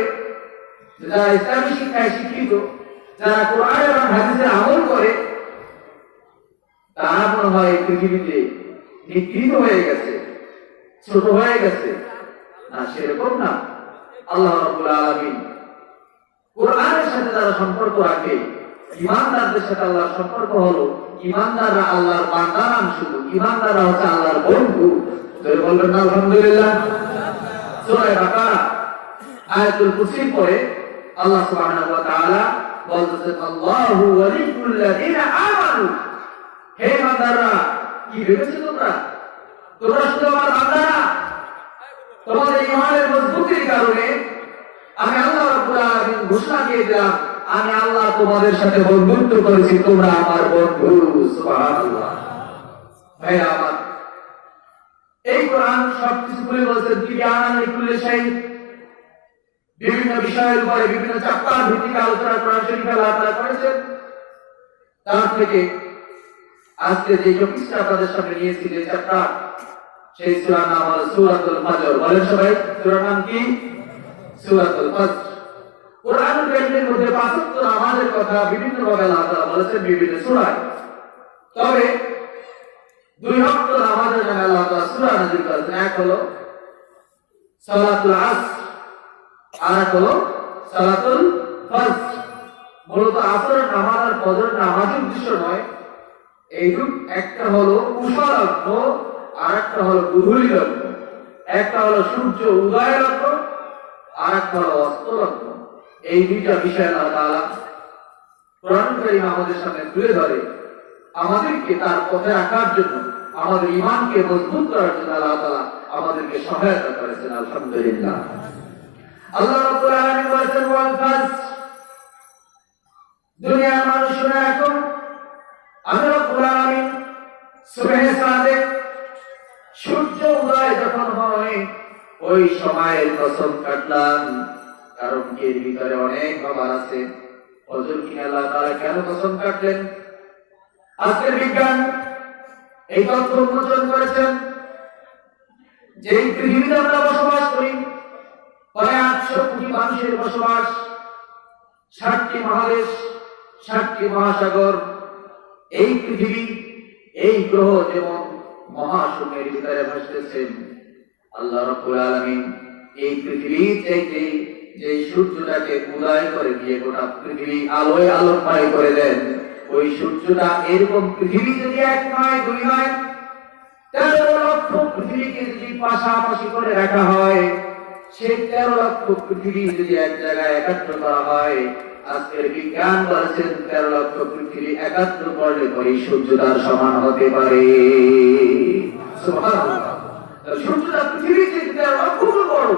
যারা ইসলামী শিক্ষায় শিক্ষিত, যারা কোরআন এবং হাদিসের আমল করে, তারা মনে হয় পৃথিবীতে নিকৃষ্ট হয়ে গেছে, ছোট হয়ে গেছে। না, সেরকম না। আল্লাহ রাব্বুল আলামিন কোরআনের সাথে যারা সম্পর্ক রাখে, ঈমানদারদের সাথে আল্লাহর সম্পর্ক হলো, ঈমানদাররা আল্লাহর বান্দা নাম, শুধু ঈমানদাররা হচ্ছে আল্লাহর বন্ধু। তাই বলবেন না আলহামদুলিল্লাহ। সূরা বাকারা আয়াতুল কুরসির পরে আল্লাহ সুবহানাহু ওয়া তাআলা বলতেছেন, আল্লাহু ওয়ালিয়্যুল লাযীনা আমানু, হে বান্দারা, কি ভেবেছো তোমরা? তোমরা শুধু আমার বান্দা না, তোমাদের ঈমানের মজবুতির কারণে আমি আল্লাহ রাব্বুল আলামিন ঘোষণা দিয়ে দিলাম, আমি আল্লাহ তোমাদের সাথে বন্ধুত্ব করেছি, তোমরা আমার বন্ধু। সুবহানাল্লাহ। ভাইরা আমার, এই কোরআন সবকিছু বলে বলছেন, কি বিয়ানান লিকুল্লি শাই, বিভিন্ন বিষয়ের উপরে বিভিন্ন চ্যাপ্টার ভিত্তিক আলোচনা কোরআন শরীফে আল্লাহ তাআলা করেছেন। তার থেকে আজকে যে টপিকটা আপনাদের সামনে নিয়েছি, যে চ্যাপ্টার, সেই সূরার নাম হলো সূরাতুল ফজর। বলেন সবাই, সূরার নাম কি? সূরাতুল ফজর। কোরআন কারীমের মধ্যে ৫ ওয়াক্ত নামাজের কথা বিভিন্ন ভাবে আল্লাহ তাআলা বলেছেন বিভিন্ন সূরায়। তবে 2 ওয়াক্ত নামাজের জন্য আল্লাহ তাআলা সূরা নাযিল করেছেন। এক হলো সালাতুল আসর, আর এক হলো সালাতুল ফজর। মূলত আসরের নামাজ আর ফজরের নামাজের উদ্দেশ্য নয় এইরূপ, একটা হলো উষা লগ্ন আর একটা হলো গুধূলি লগ্ন, একটা হলো সূর্য উদয় লগ্ন আর একটা হলো অস্ত লগ্ন। এই দুইটা বিষয় আল্লাহ তাআলা কোরআন কারীম আমাদের সামনে তুলে ধরে আমাদেরকে তার পথে রাখার জন্য, আমাদের ঈমানকে মজবুত করার জন্য আল্লাহ তাআলা আমাদেরকে সহায়তা করেছেন। আলহামদুলিল্লাহ। আল্লাহ রাব্বুল আলামিন বলেছেন ওয়াল ফজর। দুনিয়ার মানুষ শুনে এখন আল্লাহ রাব্বুল আলামিন সুবহে সাদেক, সূর্য উদয় যখন হয় ওই সময়ের কসম কাটলাম। কারণ এর ভিতরে অনেক ব্যাপার আছে। ফজর কি আল্লাহ তাআলা কেন কসম কাটলেন? আজকের বিজ্ঞান এই তথ্য উন্মোচন করেছেন যে এই পৃথিবীতে আমরা বসবাস করি, প্রায় 800 কোটি মানুষের বসবাস, 60টি মহাদেশ, 60টি মহাসাগর। এই পৃথিবী, এই গ্রহ যেমন মহাশূন্যের ভিতরে ভাসতেছেন, আল্লাহ রাব্বুল আলামিন এই পৃথিবীর চাইতে যে সূর্যটাকে উদয় করে দিয়ে গোটা পৃথিবী আলোয় আলোকময় করে দেন, ওই সূর্যটা এরকম পৃথিবী যদি 1 নয় 2 নয় 13 লক্ষ পৃথিবীকে যদি পাশাপাশি করে রাখা হয়, সেই 13 লক্ষ পৃথিবী যদি এক জায়গায় একত্র করা হয়, আজকের বিজ্ঞান বলেছেন 13 লক্ষ পৃথিবী একত্র করলে পরে সূর্যটার সমান হতে পারে। সুবহানাল্লাহ। সূর্যটা পৃথিবীর চেয়ে 13 লক্ষ গুণ বড়।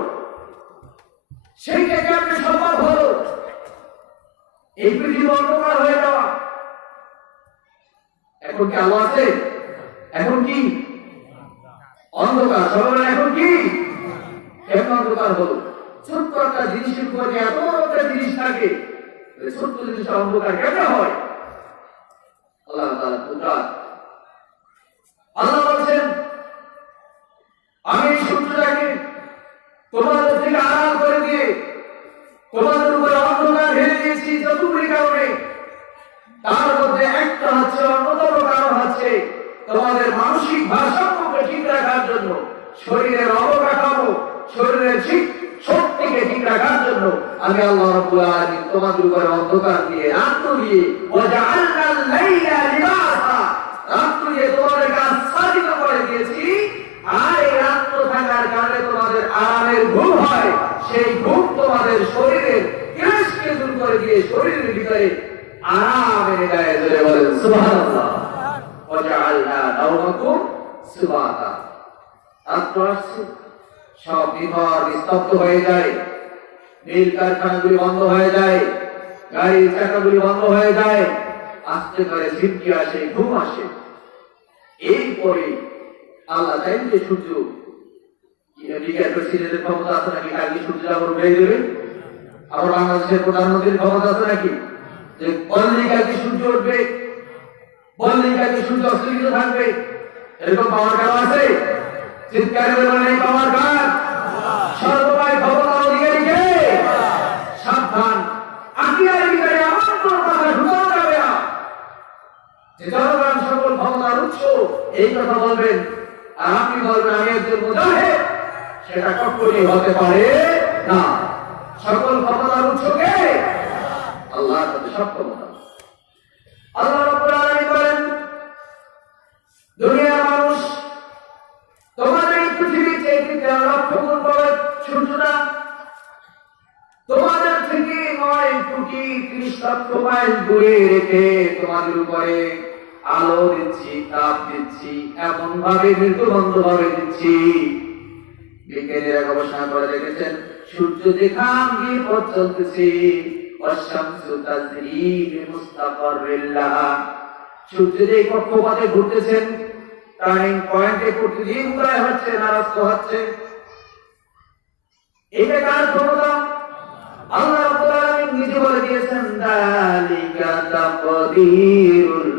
সেইটা কেমন সম্ভব হলো? এই পৃথিবী অন্ধকার হয়ে যাওয়া। এখন কি আলো আছে? এখন কি অন্ধকার? সবাই এখন কি? কেমন অন্ধকার হলো? ছোট্ট একটা জিনিসের উপর এত বড় একটা জিনিস থাকে, ছোট্ট জিনিসটা অন্ধকার কেন হয়? আল্লাহ তাআলা কুদরত। আল্লাহ বলেন আমি সূর্যটাকে তোমাদের থেকে আড়াল করে দিয়ে তোমাদের উপরে অন্ধকার ঢেলে দিয়েছি যতগুলি কারণে। তার মধ্যে একটা হচ্ছে, অন্যতম কারণ হচ্ছে তোমাদের মানসিক ভারসাম্যকে ঠিক রাখার জন্য, শরীরের অবকাঠামো, শরীরের শক্তিকে ঠিক রাখার জন্য আমি আল্লাহ রাব্বুল আলামিন তোমাদের উপরে অন্ধকার দিয়ে, রাত্র দিয়ে, ওয়াজআলনাল লাইলা লিবাসা, রাত্র দিয়ে তোমাদেরকে আচ্ছাদিত করে দিয়েছি। আর এই রাত্র থাকার কারণে তোমাদের আরামের ঘুম হয়, সেই ঘুম তোমাদের শরীরের ক্লেশকে দূর করে দিয়ে শরীরের ভিতরে আরাম এনে দেয়। জোরে বলেন সুবহানাল্লাহ। ওয়াজআলনা নাওমাকুম সুবাতা। রাত্র আসছে, সব বিভাগ স্তব্ধ হয়ে যায়, মিল কারখানাগুলি বন্ধ হয়ে যায়, গাড়ির চাকাগুলি বন্ধ হয়ে যায়, আস্তে করে ঝিমকি আসে, ঘুম আসে। এরপরে আল্লাহ চাইলে সূর্য ডিক্লেয়ার প্রেসিডেন্টের ক্ষমতা আছে নাকি কালকে সূর্য আবার উঠে দেবে? আবার বাংলাদেশের প্রধানমন্ত্রীর ক্ষমতা আছে নাকি যে বললেই কালকে সূর্য উঠবে, বললেই কালকে সূর্য অস্তমিত থাকবে? এরকম পাওয়ার কার আছে? চিৎকার করে বলেন এই পাওয়ার কার? সর্বময় ক্ষমতার অধিকারী কে? সাবধান, আকিয়ার ভিতরে এমন কোন কথা ঢুকানো যাবে না যে জনগণ সকল ক্ষমতার উৎস এই কথা বলবেন আর আপনি বলবেন আমি একজন মুজাহিদ। সেটা কখনোই হতে পারে না। সকল ক্ষমতার উৎস কে? আল্লাহর কাছে সব ক্ষমতা। আল্লাহ রাব্বুল আলামিন বলেন দুনিয়ার মানুষ, তোমাদের এই পৃথিবীর চেয়ে 13 লক্ষ গুণ বড় সূর্যটা তোমাদের থেকে 9 কোটি 30 লক্ষ মাইল দূরে রেখে তোমাদের উপরে আলো দিচ্ছি, তাপ দিচ্ছি, এমন ভাবে মৃত্যুবন্ধ ভাবে দিচ্ছি। বিজ্ঞানীরা গবেষণা করে দেখেছেন সূর্য যেখান দিয়ে পথ চলতেছে, ওয়াশ-শামসু তাজরি লিমুস্তাকাররিল লাহা, সূর্য যে কক্ষপথে ঘুরতেছেন, টার্নিং পয়েন্টে প্রতিদিন উদয় হচ্ছে, নারাস্ত হচ্ছে। এটা কার ক্ষমতা? তাকদীরুল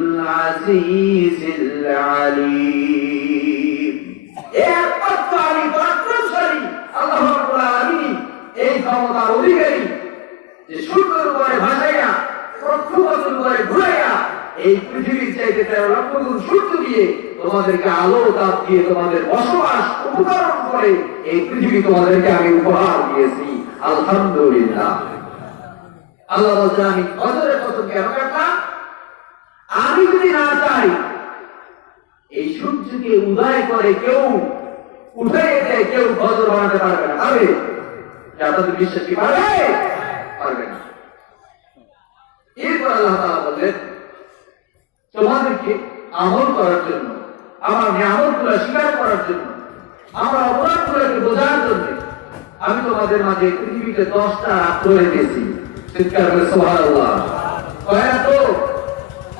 আজিজিল আলীম। এর অর্থ আমি পরাক্রমশালী আল্লাহ রাব্বুল আলামিন এই ক্ষমতার অধিকারী যে সূর্যের উপরে ভাসাইয়া প্রথম করে ঘুরাইয়া এই পৃথিবীর চাইতে 13 লক্ষ গুণ সূর্য দিয়ে তোমাদেরকে আলো তাপ দিয়ে তোমাদের বসবাস উপকরণ করে এই পৃথিবী তোমাদেরকে আমি উপহার দিয়েছি। আলহামদুলিল্লাহ। আল্লাহ বলছেন আমি ফজরের কসম কেন কাটলাম? আমি যদি না চাই এই সূর্যকে উদয় করে কেউ উঠে দেয়, কেউ ফজর বানাতে পারবে না। পারবে? আপনাদের বিশ্বাস কি পারবে? পারবে না। এরপর আল্লাহ তাআলা বললেন তোমাদেরকে আমল করার জন্য, আমার নিয়ামতগুলো স্বীকার করার জন্য, আমার অপরাধগুলোকে বোঝার জন্য আমি তোমাদের মাঝে পৃথিবীতে 10টা রাত করে দিয়েছি। চিৎকার করে সুবহানাল্লাহ। কয়রা তো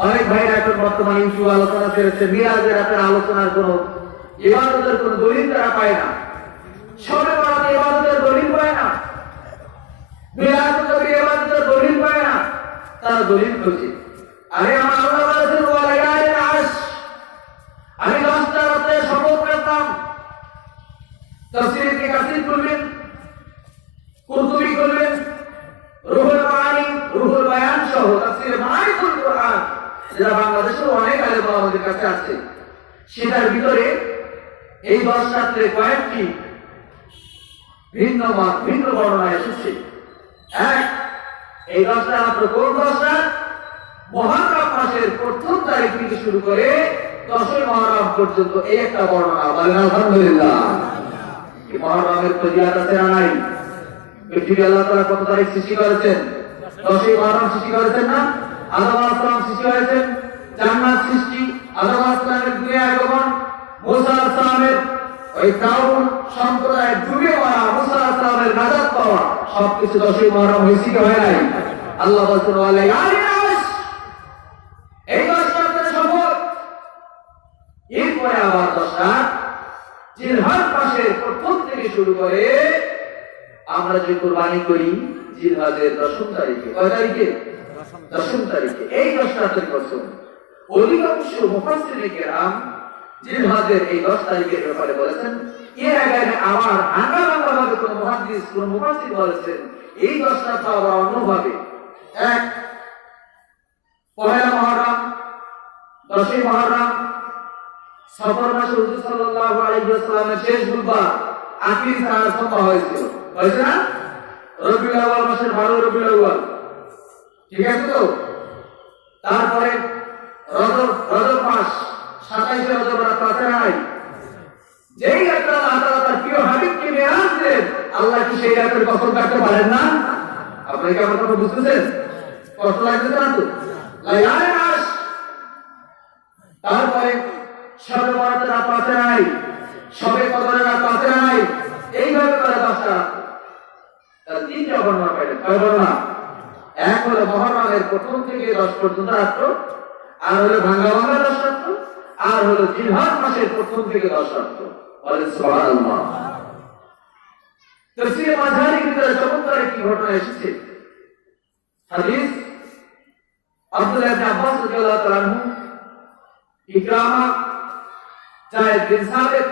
অনেক ভাইরা এখন বর্তমানে ইস্যু আলোচনা করেছে, মিরাজের রাতের আলোচনার কোন ইবাদতের কোন দলিল তারা পায় না, শবে বরাতে ইবাদতের দলিল পায় না, মিলাদুন নবী ইবাদতের দলিল পায় না, তারা দলিল খোঁজে। আরে আমার আল্লাহ বলেছেন ওয়া লায়ালিন আশ, আমি 10টা রাতে শপথ করতাম। তাফসীর ইবনে কাসির করলেন, কুরতুবী করলেন, রুহুল মাআনি, রুহুল বায়ান সহ তাফসীরে মাআরিফুল কোরআন যেটা বাংলাদেশের অনেক আলেম আমাদের কাছে আছে, সেটার ভিতরে এই 10 রাত্রে কয়েকটি ভিন্ন মত ভিন্ন বর্ণনা এসেছে। এক, এই 10টা রাত্র কোন 10 রাত? মুহররম মাসের প্রথম তারিখ থেকে শুরু করে 10ই মুহররম পর্যন্ত এই একটা বর্ণনা। বলেন আলহামদুলিল্লাহ। এই মুহররমের ফজিলত আছে না নাই? পৃথিবী আল্লাহ তাআলা কত তারিখ সৃষ্টি করেছেন? 10ই মুহররম সৃষ্টি করেছেন না? আদম আলাইহিস সালাম সৃষ্টি হয়েছেন, জান্নাত সৃষ্টি, আদম আলাইহিস সালামের দুনিয়া আগমন, মুসা আলাইহিস সালামের ওই ফিরআউন সম্প্রদায়ের ডুবে মারা, মুসা আলাইহিস সালামের নাজাত পাওয়া, সবকিছু 10ই মুহররম হয়েছে কি হয় নাই? আল্লাহ বলছেন ওয়া লায়ালিন আশ, এই 10 রাতের শপথ। এরপরে আবার 10টা জিলহজ মাসের প্রথম থেকে শুরু করে আমরা যে কুরবানি করি জিলহজের 10ম তারিখে। কয় তারিখে? 10ম তারিখে। এই 10 রাতের কসম অধিকাংশ মুফাসসিরিনে কেরাম জিলহজের এই 10 তারিখের ব্যাপারে বলেছেন। এর আগে আমার আঙ্গাভাবে কোন মুহাদ্দিস কোন মুফাসসির বলেছেন এই 10 রাত আবার অন্যভাবে। এক, পহেলা মুহররম, 10ই মুহররম, সফর মাসে হুজুর সাল্লাল্লাহু আলাইহি ওয়াসাল্লামের শেষ বুধবার আখির সাহার সভা হয়েছিল, হয়েছে না? রবিউল আউয়াল মাসের 12 রবিউল আউয়াল, ঠিক আছে তো? তারপরে রজব মাস 27 রজব রাত আছে নাই? যেই রাতে আল্লাহ তাআলা তার প্রিয় হাবিবকে মেরাজ দিলেন, আল্লাহ কি সেই রাতের কসম কাটতে পারেন না? আপনি কি আমার কথা বুঝতেছেন? কষ্ট লাগছে না তো? লায়ালিন আশ। তারপরে শবে বরাতের রাত আছে নাই? শবে কদরের রাত আছে নাই? এইভাবে করে 10টা রাত। তাহলে 3টা বর্ণনা পাইলেন। কয় বর্ণনা? এক হলো মুহররমের প্রথম থেকে 10 পর্যন্ত রাত্র, আর হলো ভাঙা 10 রাত্র, আর হলো জিলহজ মাসের প্রথম থেকে 10 রাত্র। বলেন সুবহানাল্লাহ। তাফসীরে মাঝারির ভিতরে চমৎকার একটি ঘটনা এসেছে। হাদিস আব্দুল্লাহ ইবনে আব্বাস রাদিয়াল্লাহু তাআলা আনহু, ইকরামা, যায়েদ বিন সাবিত,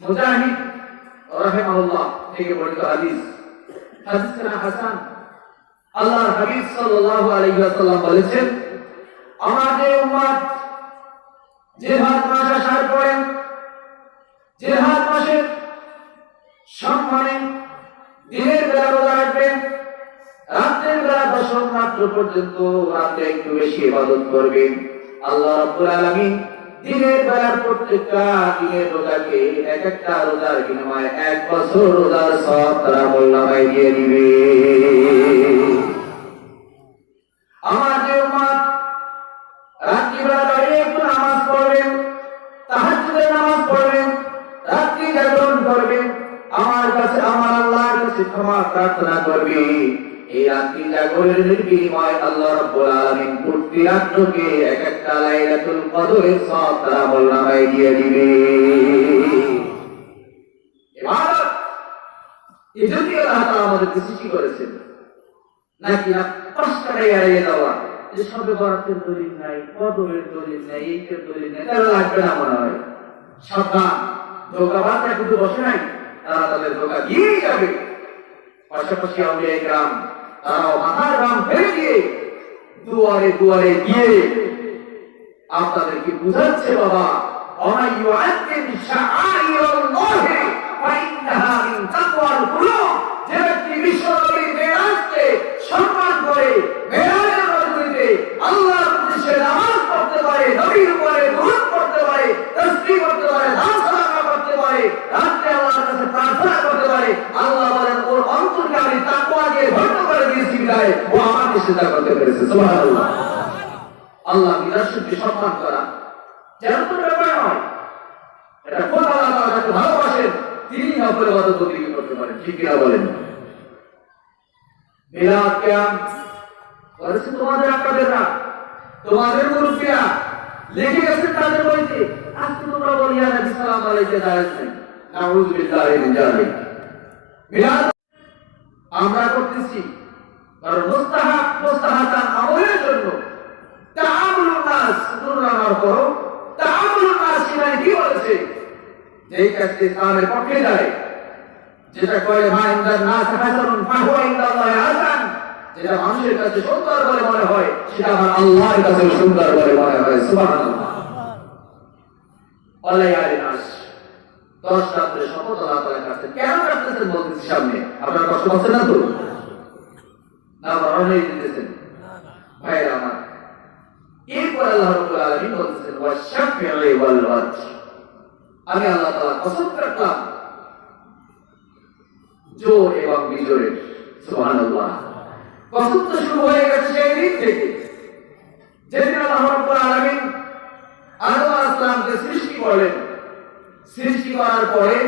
মুজাহিদ রাহিমাহুল্লাহ থেকে বর্ণিত হাদিস। হাদিসটা হাসান। আল্লাহর হাবিব সাল্লাল্লাহু আলাইহি ওয়াসাল্লাম বলেছেন আমাদের উম্মত জিলহজ মাস আসার পরে জিলহজ মাসের সম্মানে দিনের বেলা রোজা রাখবেন, রাতের বেলা 10 রাত্র পর্যন্ত রাতে একটু বেশি ইবাদত করবেন। আল্লাহ রাব্বুল আলামিন দিনের বেলার প্রত্যেকটা দিনের রোজাকে এক একটা রোজার বিনিময়ে 1 বছর রোজার সওয়াব তারা আমলনামায় দিয়ে দিবে। আমার যে উম্মত রাত্রিবেলা দাঁড়িয়ে একটু নামাজ পড়বেন, তাহাজ্জুদের নামাজ পড়বেন, রাত্রি জাগরণ করবেন, আমার কাছে আমার আল্লাহর কাছে ক্ষমা প্রার্থনা করবে, এই রাত্রি জাগরণের বিনিময়ে আল্লাহ রাব্বুল আলামিন প্রতি রাত্রকে এক একটা লাইলাতুল কদরের সওয়াব তারা আমলনামায় দিয়ে দিবে। এবার এই জন্য আল্লাহ তাআলা আমাদেরকে সৃষ্টি করেছেন। নাকি না 5 টাকায় এড়িয়ে দেওয়া, যে সবে বরাতের দলিল নাই, কদরের দলিল নাই, এইটার দলিল নাই, তারা লাগবে না মনে হয়। সাবধান, ধোঁকাবাজরা কিন্তু বসে নাই, তারা তাদের ধোঁকা দিয়েই যাবে। পাশাপাশি আউলিয়া ইকরাম তারাও মাথার ঘাম ফেলে দিয়ে দুয়ারে দুয়ারে গিয়ে আপনাদেরকে বুঝাচ্ছে, বাবা ومن يعظم شعائر الله فإنها من تقوى القلوب। যে ব্যক্তি বিশ্বনবীর মেরাজকে সম্মান করে, মেরাজের মধ্যে আল্লাহর উদ্দেশ্যে নামাজ পড়তে পারে, নবীর উপরে দুরূদ পড়তে পারে, তাসবিহ করতে পারে, দান সাদাকা করতে পারে, রাতে আল্লাহর কাছে প্রার্থনা করতে পারে, আল্লাহ বলেন ওর অন্তরকে আমি তাকওয়া দিয়ে ভর্তি করে দিয়েছি বিদায় ও আমাকে সেটা করতে পেরেছে। সুবহানাল্লাহ। আল্লাহ বিদাশকে সম্মান করা যেমন তো ব্যাপার নয়, এটা কোন আল্লাহ তাআলা যাকে ভালোবাসেন তিনি নফল ইবাদত তৌফিক করতে পারেন, ঠিক কিনা বলেন? মিলাদ কিয়াম করেছে তোমাদের আপনাদেররা, তোমাদের মুরব্বিরা লিখে গেছেন তাদের বইতে। আজকে তোমরা বলি ইয়া নবী সাল্লাল্লাহু আলাইহি ওয়াসাল্লাম, নাউযু বিল্লাহি মিন যালিক। মিলাদ আমরা করতেছি কারণ মুস্তাহাবান আমলের জন্য। তাআমুলুন নাস দুরনার করো, তাআমুলুন নাস মানে কি বলেছে? যেই কাজটি ইসলামের পক্ষে যায়, যেটা কয় মা ইনদান নাস হাসানুন ফাহুয়া ইনদাল্লাহি হাসান, যেটা মানুষের কাছে সুন্দর বলে মনে হয় সেটা আমার আল্লাহর কাছে সুন্দর বলে মনে হয়। সুবহানাল্লাহ। আলাইহি নাস 10 রাতে শপথ আল্লাহ তাআলা কাছে কেন করতেছেন বলতেছি সামনে, আপনারা কষ্ট পাচ্ছেন না তো? না বরণই দিতেছেন ভাইরা আমার। এরপর আল্লাহ রাব্বুল আলামিন বলতেছেন ওয়াশ-শাফিঈ ওয়াল ওয়াজ, আমি আল্লাহ তাআলা কসম করলাম জোর এবং বিজোরের। সুবহানাল্লাহ। কসম তো শুরু হয়ে গেছে সেই দিন থেকে যেদিন আল্লাহ রাব্বুল আলামিন আদম আলাইহিস সালামকে সৃষ্টি করলেন। সৃষ্টি করার পরে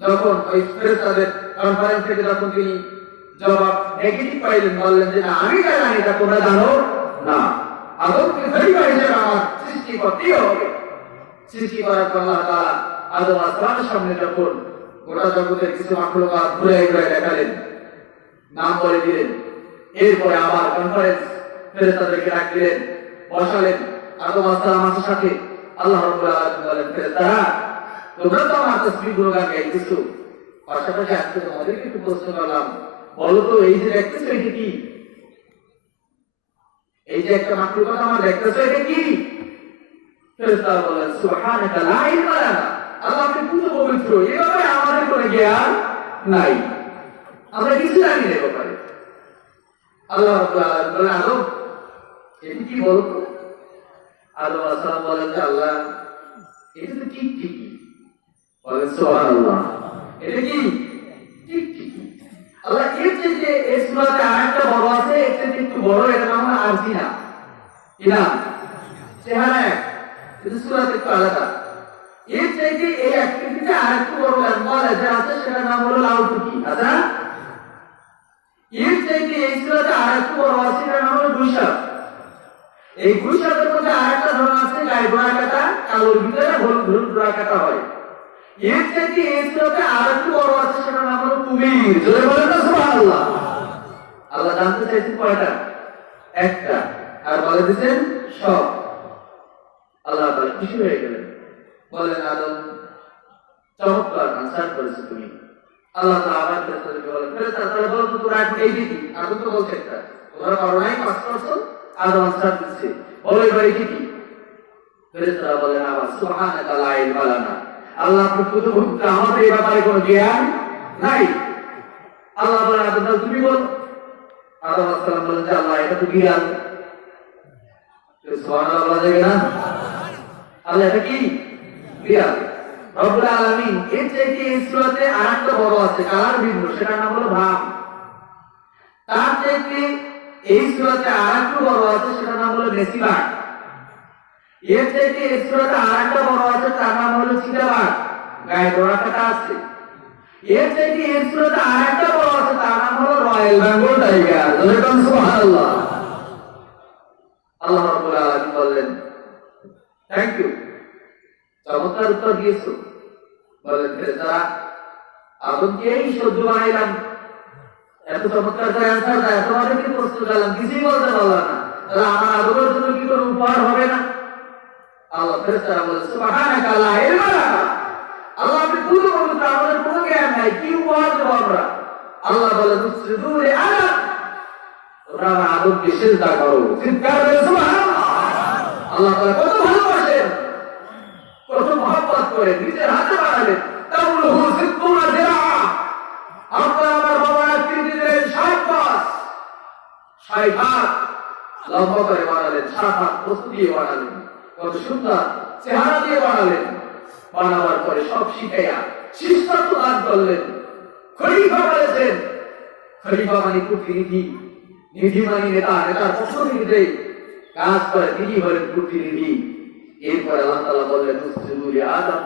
যখন ওই ফেরেশতাদের কনফারেন্স থেকে যখন তিনি জবাব নেগেটিভ পাইলেন, বললেন যে না আমি জানি এটা তোমরা জানো না, আদমকে খলিফা হিসেবে আমার সৃষ্টি করতেই হবে। সৃষ্টি করার পর আল্লাহ তাআলা আদম আলাইহিস সালামের সামনে যখন গোটা জগতের কিছু মাখলুকাত ঘুরে ঘুরে দেখালেন, নাম বলে দিলেন, এরপরে আবার কনফারেন্স ফেরেশতাদেরকে ডাকলেন, বসালেন আদম আলাইহিস সালামের সাথে। আল্লাহ রাব্বুল আলামিন বলেন, ফেরেশতারা তোমরা তো আমার তাসবিহ গুণগান গাইতেছো, পাশাপাশি আজকে তোমাদেরকে একটু প্রশ্ন করলাম, বলো তো এই যে দেখতেছো এটা কি? এই যে একটা মাখলুকাত আমার দেখতেছো এটা কি? ফেরেশতারা বলেন সুবহানাকা লা ইলমা লানা, আল্লাহ আপনি পুরো পবিত্র, এই ব্যাপারে আমাদের কোনো জ্ঞান নাই, আমরা কিছু জানি না এই ব্যাপারে। আল্লাহ রাব্বুল আলামিন বলেন আদম এটা কি বলো তো? আদম আলাইহিস সালাম বলেন যে আল্লাহ এটা তো ঠিক ঠিকই। বলেন সুবহানাল্লাহ, এটা কি ঠিক ঠিকই। আল্লাহ এর যে এই সূরাতে আরেকটা বড় আছে, এর থেকে একটু বড়, এর নাম হলো আরজিনা। কি নাম? চেহারা কিন্তু সূরাতে একটু আলাদা। এর চাইতে এই অ্যাক্টিভিটিতে আরেকটু বড় লম্বা লেজা আছে, সেটার নাম হলো লাউটুকি। আচ্ছা, এর চাইতে এই সূরাতে আরেকটু বড় আছে, সেটার নাম হলো গুইসাপ। এই গুইসাপের মধ্যে আরেকটা ধরন আছে গায়ে ডোরা কাটা, কালোর ভিতরে হলুদ ডোরা কাটা হয়। এর চাইতে এই সূরাতে আরেকটু বড় আছে, সেটার নাম হলো কুবির। জোরে বলেন না সুবহানাল্লাহ। আল্লাহ জানতে চাইছেন কয়টা? একটা, আর বলে দিয়েছেন সব। আল্লাহ তাআলা খুশি হয়ে গেলেন, বলেন আদম চমৎকার আনসার করেছো তুমি। আল্লাহ তাআলা আবার ফেরেশতাদেরকে বলেন, ফেরেশতারা বলো তো তোমরা এখন এই দিদি, আদম তো বলছে একটা, তোমরা পারো নাই 5%, আদম আনসার দিচ্ছে, বলো এবার এই দিদি। ফেরেশতারা বলেন আবার সুবহানাকা লা ইলমা লানা, আল্লাহ আপনি পুরো পবিত্র, আমাদের এই ব্যাপারে কোনো জ্ঞান নাই। আল্লাহ বলেন আদম তুমি বল। আদম আলাইহিস সালাম বলেন যে আল্লাহ এটা তো বিড়াল। সুবহানাল্লাহ বলা যাবে না? আল্লাহ এটা কি? বিড়াল। রব্বুল আলামিন এর চাইতে এই সূরাতে আরেকটা বড় আছে, কালার ভিন্ন, সেটার নাম হলো ভাব। তার চাইতে এই সূরাতে আরেকটা বড় আছে, সেটার নাম হলো নেসিবাগ। এর চাইতে এই সূরাতে আরেকটা বড় আছে, তার নাম হলো চিতাবাগ, গায়ে ডোরা কাটা আছে। এর চাইতে এই সূরাতে আরেকটা বড় আছে, তার নাম হলো রয়্যাল বেঙ্গল টাইগার। সুবহানাল্লাহ। আল্লাহ রাব্বুল আলামিন বললেন থ্যাংক ইউ, চমৎকার উত্তর দিয়েছো। বলেন ফেরেশতারা আদমকে এই সহ্য বানাইলাম, এত চমৎকার করে অ্যান্সার দেয়, তোমাদের কি প্রস্তুত গেলাম, কিছুই বলতে পারলো না, তাহলে আমার আদবের জন্য কি কোনো উপহার হবে না? আল্লাহ ফেরেশতারা বলে সুবহানাকা লা ইলমা লানা, আল্লাহ আপনি পুরো পবিত্র, আমাদের কোনো জ্ঞান নাই, কি উপহার দেবো আমরা? আল্লাহ বলে তুসজুদু লিআদম, তোমরা আমার আদমকে সিজদা করো। চিৎকার করে সুবহানাল্লাহ। আল্লাহ তাআলা কত ভালোবাসেন, কত মহব্বত করেন, নিজের হাতে বানালেন। তাউলুহু সিত্তুনা যিরা, আপনার আমার বাবা আকৃতি দিলেন 60 গজ, 60 হাত লম্বা করে বানালেন, 7 হাত বস্তু দিয়ে বানালেন, কত সুন্দর চেহারা দিয়ে বানালেন। বানাবার পরে সব শিখাইয়া শিষ্টাত্ব দান করলেন। খলিফা বলেছেন, খলিফা মানে প্রতিনিধি, নিধি মানে নেতা, নেতার প্রতিনিধি কাজ করে, তিনি হলেন প্রতিনিধি। এরপরে আল্লাহ তাআলা বললেন উসজুদু লিআদম,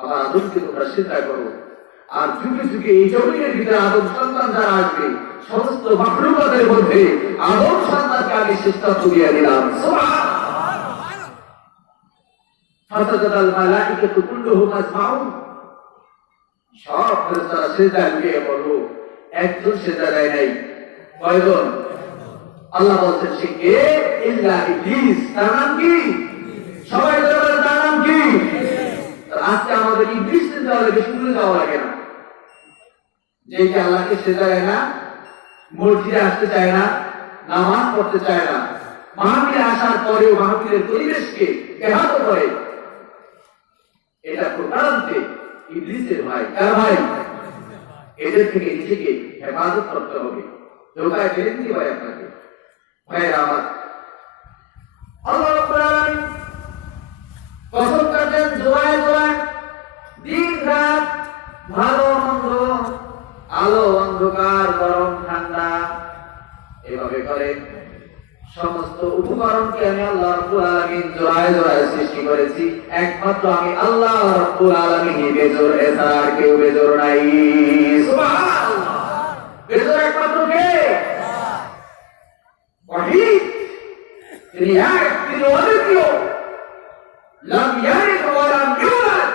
আমার আদমকে তোমরা সিজদা করো। আর যুগে যুগে এই জমিনের ভিতরে আদম সন্তান যারা আসবে, সমস্ত মাখলুকাতের মধ্যে আদম সন্তানকে আমি সিজদা দিয়ে দিলাম। সুবহানাল্লাহ। ফাসাদাল মালাইকাতু কুল্লুহুম আজমাউন, সব ফেরেশতারা সিজদা দিয়ে বলল, একজন সিজদা দেয় নাই। কয়জন? আল্লাহ বলছেন সে কে? ইল্লা ইবলিস। তার নাম কি? সবাই বলেন তার নাম কি? আজকে আমাদের ইবলিস সিজদা লাগে, শুনতে যাওয়া লাগে না, যে কি আল্লাহকে সিজদা দেয় না, মসজিদে আসতে চায় না, নামাজ পড়তে চায় না, মাহফিলে আসার পরেও মাহফিলের পরিবেশকে ব্যাহত করে, এটা প্রকারান্তে ইবলিসের ভাই। কার ভাই? এদের থেকে নিজেকে হেফাজত করতে হবে, ধোকায় ফেলে দিতে হয় আপনাকে। ভাইরা আমার, আল্লাহ রাব্বুল আলামিন কসম কাটেন জোড়ায় জোড়ায়, দিন রাত, ভালো মন্দ, আলো অন্ধকার, গরম ঠান্ডা, এভাবে করে সমস্ত উপকরণকে আমি আল্লাহ রাব্বুল আলামিন জোড়ায় জোড়ায় সৃষ্টি করেছি। একমাত্র আমি আল্লাহ রাব্বুল আলামিনই বেজোর, এছাড়া আর কেউ বেজোর নাই। সুবহানাল্লাহ। বেজোর একমাত্র কে? ওয়াহিদ, তিনি এক, তিনি অদ্বিতীয়। লাম ইয়ালিদ ওয়া লাম ইউলাদ,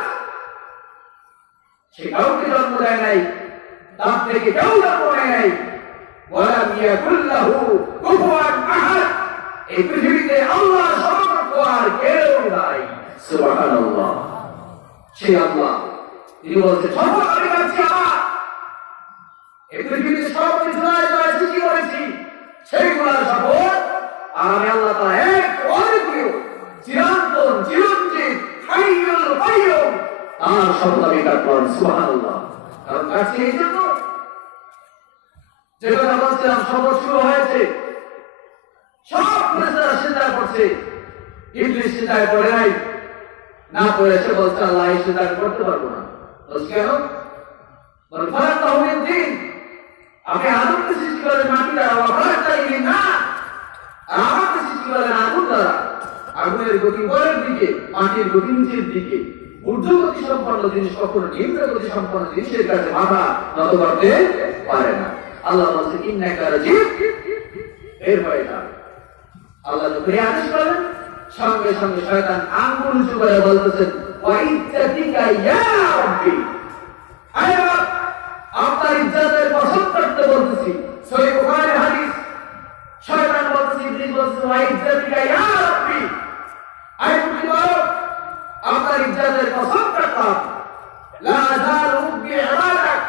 সে কাউকে জন্ম দেয় নাই, তার থেকে কেউ জন্ম নেয় নাই। ওয়ালাম ইয়াকুল লাহু কুফুয়ান আহাদ, এই পৃথিবীতে আল্লাহর সমকক্ষ আর কেউ নাই। সুবহানাল্লাহ। সে আল্লাহ, তিনি বলছেন সর্ব আমি আছি আমার, এই পৃথিবীতে সব কিছু সৃষ্টি করেছি, সেইগুলার শপথ, আর আমি আল্লাহ তাআলা এক, অদ্বিতীয়, চিরন্তন, চিরঞ্জীব, হাইয়ুল কাইয়ুম, তার শপথ আমি কাটলাম। সুবহানাল্লাহ। কারণ কাছে এই জন্য, যে কথা বলছিলাম, শপথ শুরু হয়েছে, সব ফেরেশতারা সিজদা করছে, ইবলিস সিজদায় পড়ে নাই, না পড়ে সে বলছে আল্লাহ এই সিজদা করতে পারবো না। বলছে কেন? বলে ফারাক্তাহু মিন তিন, আপনি আদমকে সৃষ্টি করেন মাটি দ্বারা, ওয়া ফারাক্তানি মিন নার, আর আমাকে সৃষ্টি করেন আগুন দ্বারা। আগুনের গতি উপরের দিকে, মাটির গতি নিচের দিকে। ঊর্ধ্বগতি সম্পন্ন জিনিস কখনো নিম্নগতি সম্পন্ন জিনিসের কাছে মাথা নত করতে পারে না। আল্লাহ বলছে ইন্নাকা রাজিব, এর ভয় না। আল্লাহ যখন আদেশ করেন, সঙ্গে সঙ্গে শয়তান আঙ্গুল উঁচু করে বলতেছেন ওয়া ইজ্জাতিকা ইয়া রাব্বি, আয় রব, আপনার ইজ্জতের কসম করতে বলতেছি। সহিহ বুখারীর হাদিস, শয়তান বলতেছে, ইবলিস বলতেছে ওয়া ইজ্জাতিকা ইয়া রাব্বি, আয় প্রতিপালক, আপনার ইজ্জতের কসম করতাম, লা আযালু বিইবাদাক,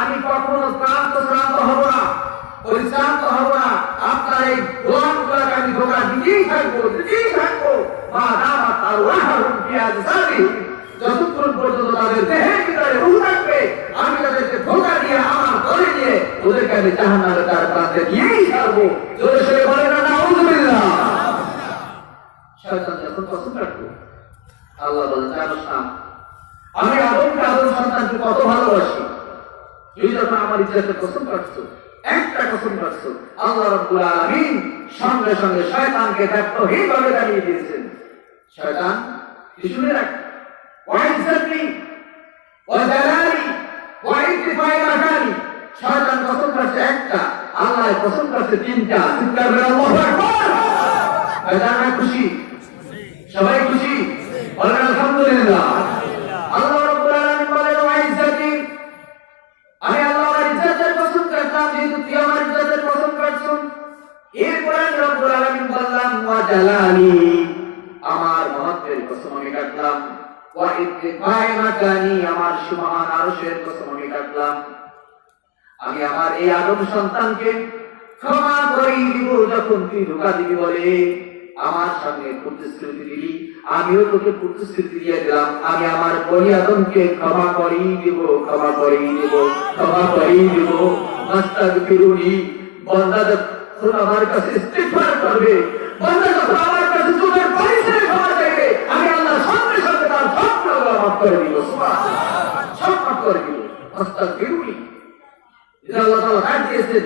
আমি কখনো ক্লান্ত শ্রান্ত হব না, পরিশ্রান্ত হব না, আপনার এই গোলামগুলোকে আমি ধোঁকা দিতেই থাকবো, দিতেই থাকবো, মা দামাত আরওয়াহুম ফি আজসাদিহিম, যতক্ষণ পর্যন্ত তাদের দেহের ভিতরে রূহ থাকবে, আমি তাদেরকে ধোঁকা দিয়ে আমার দলে নিয়ে ওদেরকে আমি জাহান্নামের দ্বার প্রান্তে দিয়েই ছাড়বো। জোরে সোরে বলে না নাউযুবিল্লাহ। শয়তান যখন কসম কাটলো, আল্লাহ বলেন জানোস না আমি আদমকে, আদম সন্তানকে কত ভালোবাসি, তুই যখন আমার ইজ্জতের কসম কাটছো, একটা কসম কাটছো, আল্লাহ রাব্বুল আলামিন সঙ্গে সঙ্গে শয়তানকে দায়িত্বহীনভাবে জানিয়ে দিয়েছেন। শয়তান শুনে রাখ, ওয়া ইজ্জতি ওয়া জালালি ওয়া ইরতিফাই মাকানি, শয়তান কসম কাটছে একটা, আল্লাহ কসম কাটছে তিনটা। চিৎকার করে আল্লাহু আকবার। শয়তান খুশি, সবাই খুশি, বলেন আলহামদুলিল্লাহ। আল্লাহ রাব্বুল আলামিন বলেন ওয়া ইজ্জতি, আমি আল্লাহর ইজ্জতের কসম কাটলাম, তুই আমার ইজ্জতের কসম কাটছো। এরপরে আমি রব্বুল আলামিন বললাম ওয়া জালালি, আমার মহত্বের কসম আমি কাটলাম, ওয়া ইত্তিফা'i মাকানি, আমার সুমহান আরশের কসম আমি কাটলাম। আমি আমার এই আদম সন্তানকে ক্ষমা করেই দিব। যখন তুই ধোঁকা দিবি বলে আমার সামনে প্রতিশ্রুতি দিলি, আমিও তোকে প্রতিশ্রুতি দিয়ে দিলাম, আমি আমার বনি আদমকে ক্ষমা করেই দিব, ক্ষমা করেই দিব, ক্ষমা করেই দিব। আস্তাগফিরুনি, বান্দা যখন আমার কাছে ইস্তিগফার করবে, বান্দা যখন আমার কাছে চোখের পানি ছেড়ে ক্ষমা চাইবে, আমি আল্লাহ সঙ্গে সঙ্গে তার সব গুনাহ মাফ করে দিব, সুবহানাল্লাহ, সব মাফ করে দিব। আস্তাগফিরুনি, এটা আল্লাহ তাআলা হাত দিয়েছেন।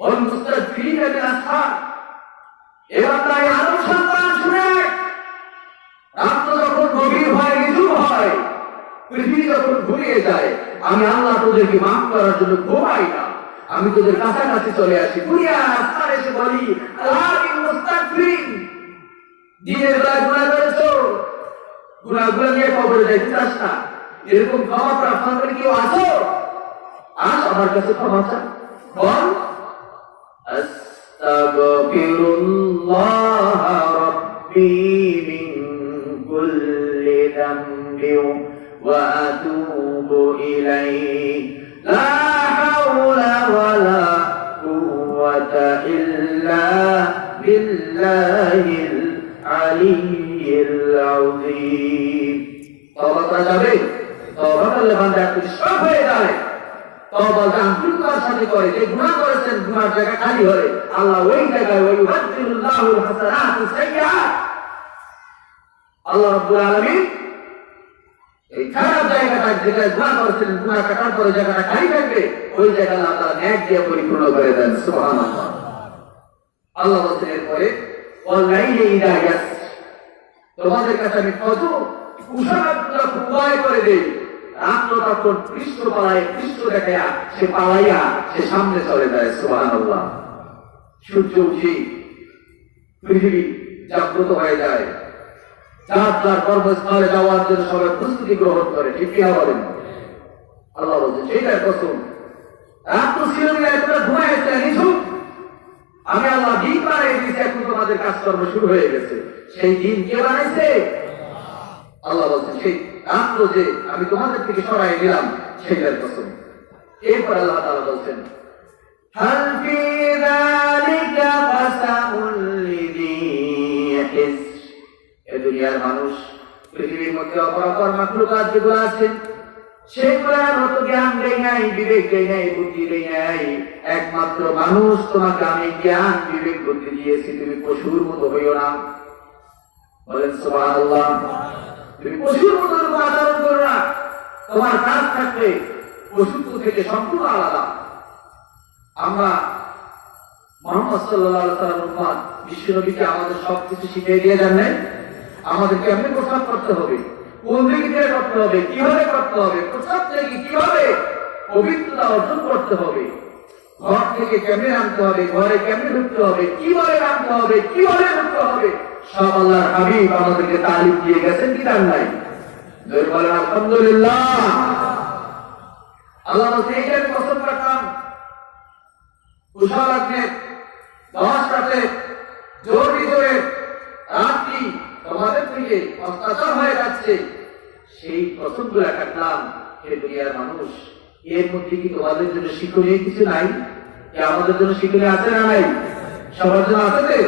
ওয়াল মুস্তাগফিরিনা বিল আসহার, এবার তাই আদম সন্তান শুনে, রাত্র যখন গভীর হয়, নিঝুম হয়, পৃথিবী যখন ঘুরিয়ে যায়, আমি আল্লাহ তোদেরকে মাফ করার জন্য ঘুমাই না, আমি তোদের কাছাকাছি চলে আসি। দুনিয়া আসমান এসে বলি আল্লাহিল মুস্তাগফিরিন, দিনের বেলায় গুনাহ করেছো, গুনাহগুলো নিয়ে কবরে যাইতে চাস না, এরকম ক্ষমা প্রার্থনা করে কেউ আছো? আস আমার কাছে ক্ষমা চা, বল আস্তাগফিরুল্লাহ রাব্বি মিন কুল্লি যামবিন ওয়া আতুবু ইলাইহি লা হাওলা ওয়ালা কুওয়াতা ইল্লা বিল্লাহিল আলিয়্যিল আযীম। তওবা করা যাবে? তওবা করলে বান্দা সব হয়ে যায়। তওবা আন্তরিকতার সাথে করে, যে গুনাহ করেছেন গুনার জায়গা খালি হয়, আল্লাহ ওই জায়গায় ওই ইউবাদদিলুল্লাহুল হাসানাত সাইয়্যাত, আল্লাহ রাব্বুল আলামিন এই খারাপ জায়গাটা যেখানে গুনাহ করেছেন, গুনাহ কাটার পরে জায়গাটা খালি থাকবে, ওই জায়গা আল্লাহ তাআলা নেক দিয়ে পরিপূর্ণ করে দেন, সুবহানাল্লাহ। আল্লাহ বলেন এরপরে ওয়াল্লাইলি ইযা ইয়াস, তোমাদের কাছে আমি ফজর উষারাতগুলো উদয় করে দেই, রাত্র তখন পৃষ্ঠ পালায়, পৃষ্ঠ দেখাইয়া সে পালাইয়া সে সামনে চলে যায়, সুবহানাল্লাহ। সূর্য উঠে পৃথিবী জাগ্রত হয়ে যায়, যার যার কর্মস্থলে যাওয়ার জন্য সবাই প্রস্তুতি গ্রহণ করে, ঠিক কিনা বলেন? আল্লাহ বলছেন সেইটার কসম, রাত্র ছিল না, তোমরা ঘুমাইছে নিঝুম, আমি আল্লাহ দিন বানিয়ে দিয়েছি, এখন তোমাদের কাজকর্ম শুরু হয়ে গেছে। সেই দিন কে বানাইছে? আল্লাহ বলছেন সেই রাত্র যে আমি তোমাদের থেকে সরাই নিলাম, সেইটার কসম। এরপর আল্লাহ তাআলা বলছেন হাল ফি যালিকা কাসামুল লিযী হিস, এই দুনিয়ার মানুষ, পৃথিবীর মধ্যে অপরাপর মাখলুকাত যেগুলো আছে, সেগুলোর মতো জ্ঞান দেয় নাই, বিবেক দেয় নাই, বুদ্ধি দেয় নাই। একমাত্র মানুষ তোমাকে আমি জ্ঞান বিবেক বুদ্ধি দিয়েছি, তুমি পশুর মতো হইও না। বলেন সুবহানাল্লাহ। তুমি পশুর মতো আচরণ করো না, তোমার কাজ থাকবে পশুত্ব থেকে সম্পূর্ণ আলাদা। আমরা মুহাম্মদ সাল্লাল্লাহু আলাইহি ওয়াসাল্লাম উম্মত, বিশ্বনবীকে আমাদের সবকিছু শিখিয়ে দিয়ে জানেন আমাদের কেমনে প্রস্তাব করতে হবে, কোন দিকে দিয়ে করতে হবে, কিভাবে করতে হবে, প্রস্তাব থেকে কিভাবে পবিত্রতা অর্জন করতে হবে, ঘর থেকে কেমনে নামতে হবে, ঘরে কেমনে ঢুকতে হবে, কিভাবে নামতে হবে, কিভাবে ঢুকতে হবে, সব আল্লাহর হাবিব আমাদেরকে তালিম দিয়ে গেছেন, কি তার নাই? জোরে বলেন আলহামদুলিল্লাহ। আল্লাহ বলছে এইটাকে পছন্দ করতাম, কুশল রাখতে 10 রাতে জোর ভিতরে রাত্রি তোমাদের থেকে অত্যাচার হয়ে যাচ্ছে, সেই পছন্দগুলা কাটলাম। হে দুনিয়ার মানুষ, এর মধ্যে কি তোমাদের জন্য শিক্ষণীয় কিছু নাই? কি আমাদের জন্য শিক্ষণীয় আছে না নাই? সবার জন্য আছে?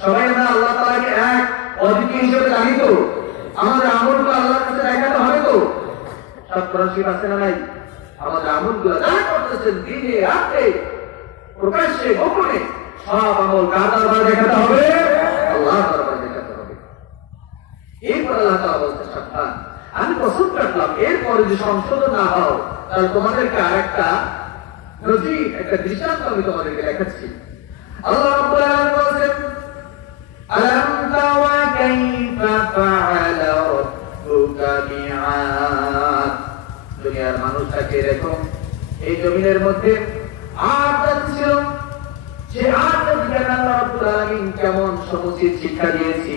সবাই আমরা আল্লাহ তাআলাকে এক অদ্বিতীয় হিসেবে জানি তো? আমাদের আমলগুলো আল্লাহর কাছে দেখাতে হবে তো? সব প্রশিক আছে না নাই? আমাদের আমলগুলো যা করতেছেন দিনে রাতে প্রকাশ্যে গোপনে, সব আমল কার দরবারে দেখাতে হবে? আল্লাহর দরবারে দেখাতে হবে। এরপর আল্লাহ তাআলা বলতে সাবধান, আমি কসম কাটলাম এরপরে যে সংশোধন না হও, তাহলে তোমাদেরকে আরেকটা নজির, একটা দৃষ্টান্ত আমি তোমাদেরকে দেখাচ্ছি। আল্লাহ রাব্বুল আলামিন বলেন আলাম তারা কাইফা ফাআলা রাব্বুকা বিআদ, দুনিয়ার মানুষটাকে দেখো, এই জমিনের মধ্যে আদ ছিল, যে আদ দিকে আল্লাহ রাব্বুল আলামিন কেমন সমুচিত শিক্ষা দিয়েছি,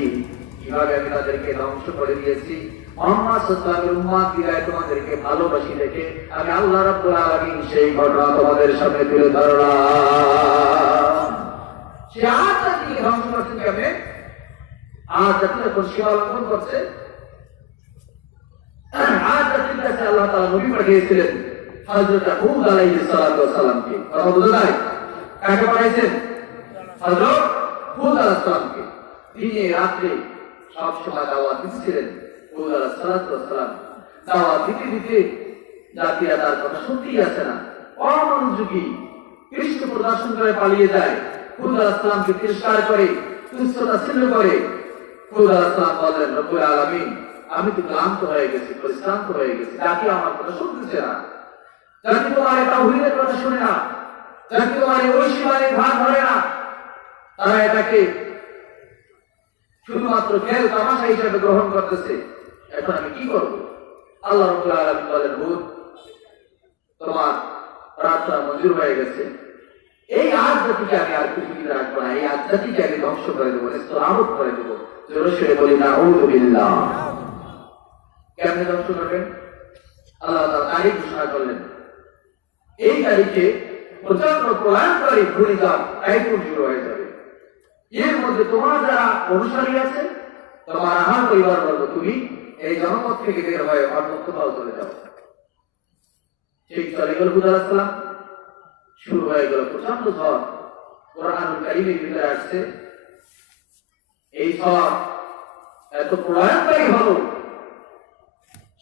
কিভাবে আমি তাদেরকে ধ্বংস করে দিয়েছি। মুহাম্মদ সাল্লাল্লাহু আলাইহি উম্মতিরা তোমাদেরকে ভালোবাসি দেখে আমি আল্লাহ রাব্বুল আলামিন সেই ঘটনা তোমাদের সামনে তুলে ধরলাম। সে আজ জাতিকে ধ্বংস করছেন কেমনে? আজ জাতি যখন সীমা লঙ্ঘন করছে, আজ জাতির কাছে আল্লাহ তাআলা নবী পাঠিয়েছিলেন হযরত হুদ আলাইহিস সালাতু ওয়াস সালামকে। কথা বুঝা যায়? কাকে পাঠাইছেন? হযরত হুদ আলাইহিস সালামকে। দিনে রাত্রে সব সময় দাওয়াত দিচ্ছিলেন হুদ আলাইহিস সালাতু ওয়াস সালাম। দাওয়াত দিতে দিতে জাতিরা তার কথা শুনতেই আসে না, অমনোযোগী, কৃষ্ণ প্রদর্শন করে পালিয়ে যায়। হুদ আলাইহিস সালামকে তিরস্কার করে, তুচ্ছতাচ্ছিল্য করে। হুদ আলাইহিস সালাম বললেন, রব্বুল আলামিন, আমি তো ক্লান্ত হয়ে গেছি, পরিশ্রান্ত হয়ে গেছি, জাতি আমার কথা শুনতেছে না, জাতি তোমার তাওহীদের কথা শুনে না, জাতি তোমার ঐশীবাণীর ভাগ ধরে না, তারা এটাকে শুধুমাত্র খেল তামাশা হিসেবে গ্রহণ করতেছে। এখন আমি কি করব? আল্লাহ রাব্বুল আলামিন বলেন, হুদ, তোমার প্রার্থনা মঞ্জুর হয়ে গেছে। এই আজ জাতিকে আমি আর পৃথিবীতে রাখবো না, এই আজ জাতিকে আমি ধ্বংস করে দেবো, স্তরাবত করে দেবো। জোরে সরে বলি না, আউযু বিল্লাহ। কেমনে ধ্বংস করবেন? আল্লাহ তাআলা তারিখ ঘোষণা করলেন। এই তারিখে প্রচন্ড প্রলয়ঙ্কারী ঘূর্ণিঝড় টাইফুন শুরু হয়ে যাবে। এর মধ্যে তোমার যারা অনুসারী আছে, তোমার আহার পরিবার বর্গ, তুমি এই জনপদ থেকে বের হয়ে অন্য কোথাও চলে যাও। ঠিক চলে গেল হুদ আলাইহিস সালাম। শুরু হয়ে গেল প্রচন্ড ঝড়। কোরআনুল কারীমের ভিতরে আসছে এই ঝড় এত প্রলয়ঙ্কারী হলো,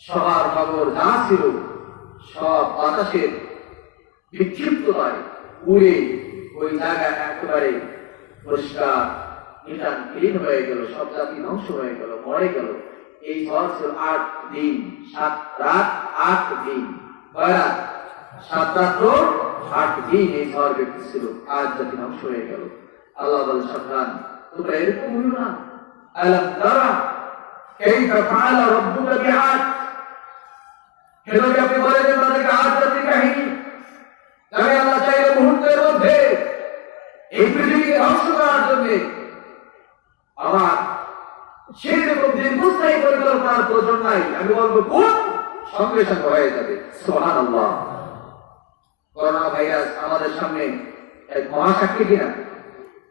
শহর নগর যা ছিল সব বাতাসের বিক্ষিপ্ততায় উড়ে ওই জায়গা একেবারে পরিষ্কার নিটান ক্লিন হয়ে গেল, সব জাতি ধ্বংস হয়ে গেল, মরে গেল। এই ঝড় ছিল 8 দিন 7 রাত 8 দিন, 7 রাত্র 8 দিন এই ঝড় ব্যক্তি ছিল। আজ জাতি ধ্বংস হয়ে গেল। আল্লাহ বলে, সাবধান, তোমরা এরকম হইও না। আলাম তারা কাইফা ফাআলা রাব্বুকা বিআদ। আপনি বলে দেন তাদেরকে আজ জাতির কাহিনী। তবে আল্লাহ চাইলে মুহূর্তের মধ্যে এই পৃথিবীকে ধ্বংস করার জন্য আমার সেই রকম দীর্ঘস্থায়ী পরিকল্পনার প্রয়োজন নাই। আমি বলবো কোন সঙ্গে সঙ্গে হয়ে যাবে। সুবহানাল্লাহ। করোনা ভাইরাস আমাদের সামনে এক মহাসাক্ষী কিনা?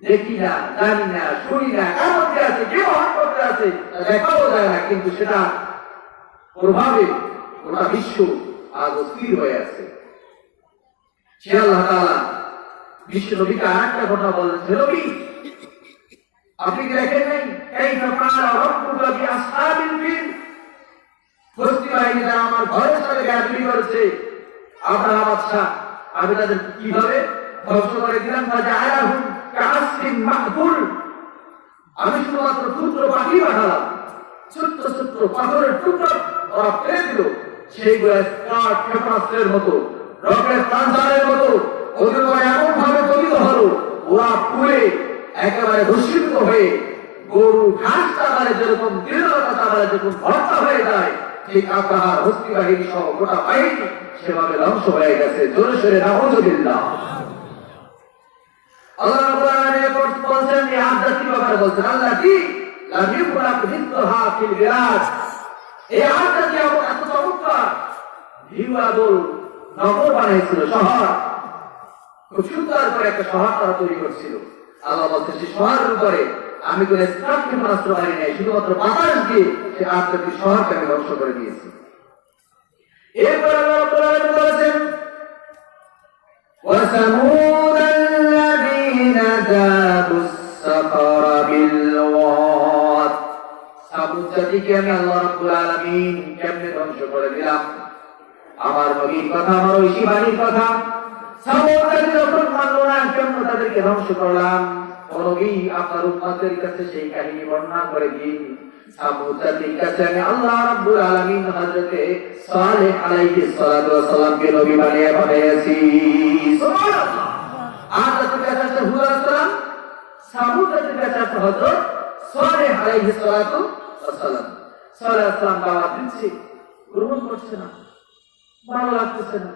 দেখি না, জানি না, শুনি না, কার মধ্যে আছে, কেউ হাত করতে আছে, দেখাও যায় না, কিন্তু সেটা প্রভাবে গোটা বিশ্ব আজ অস্থির হয়ে আছে। সে আল্লাহ তাআলা বিশ্ব নবীকে আরেকটা কথা বললেন, নবী, আপনি কি দেখেন নাই কাইফা ফাআলা রাব্বুকা বিআসহাবিল ফিল? ফিলিস্তিন বাহিনী যারা আমার ঘরের সাথে গাদরি করেছে, আব্রাহা বাদশা, আমি তাদের কিভাবে ধ্বংস করে দিলাম। ফাজাআলাহুম কাআসফিন মা'কুল। আমি শুধুমাত্র ক্ষুদ্র পাখি পাঠালাম, ছোট্ট ছোট্ট পাথরের টুকরা ওরা ফেলে দিল, সেইগুলো কাঠ ক্ষেপণাস্ত্রের মতো, রকেট লঞ্চারের মতো ওদের পরে এমন ভাবে পতিত হলো, ওরা পুড়ে একেবারে ভস্মীভূত হয়ে গরু ঘাস চাবালে যেরকম দৃঢ়তা চাবালে যেরকম ভর্তা হয়ে যায়, ঠিক আব্রাহার হস্তি বাহিনী সহ গোটা বাহিনী সেভাবে ধ্বংস হয়ে গেছে। জোরে সোরে নাউযু বিল্লাহ। আল্লাহ রাব্বুল আলামিন বলছেন, এই আজ জাতির ব্যাপারে বলছেন, আল্লাহ কি লাম ইউখলাক মিসলুহা ফিল বিলাদ। এই আজ জাতি এত চমৎকার ভিউয়াদুল নগর বানাইছিল, শহর, খুব সুন্দর করে একটা শহর তারা তৈরি করছিল। আল্লাহ বলছেন, সেই শহরের উপরে আমি কোন স্থান ক্ষেপণাস্ত্র মারি নাই, শুধুমাত্র বাতাস দিয়ে সে আজ জাতির শহরকে আমি ধ্বংস করে দিয়েছি। এরপরে আল্লাহ রাব্বুল আলামিন বলেছেন, وَثَمُودَ الَّذِينَ جَابُوا الصَّخْرَ بِالْوَادِ। সামুদ জাতিকে আমি আল্লাহ রাব্বুল আলামিন কেমনে ধ্বংস করে দিলাম? আমার নবীর কথা, আমার ঐশী বাণীর কথা সামুদ জাতি যখন মানল না, কেমন তাদেরকে ধ্বংস করলাম। ও নবী, আপনার উম্মতের কাছে সেই কাহিনী বর্ণনা করে দিন। সামুদ জাতির কাছে আমি আল্লাহ রাব্বুল আলামিন হযরতে সালেহ আলাইহিস সালাতু ওয়াস সালামকে নবী বানিয়ে পাঠিয়েছি। সুবহানাল্লাহ। আজ জাতির কাছে আছে হুদ আলাইহিস সালাম, সামুদ জাতির কাছে আছে হযরত সালেহ আলাইহিস সালাতু ওয়াস সালাম। সালেহ আলাইহিস সালাম দাওয়াত দিচ্ছে, গ্রহণ করছে না, ভালো লাগতেছে না,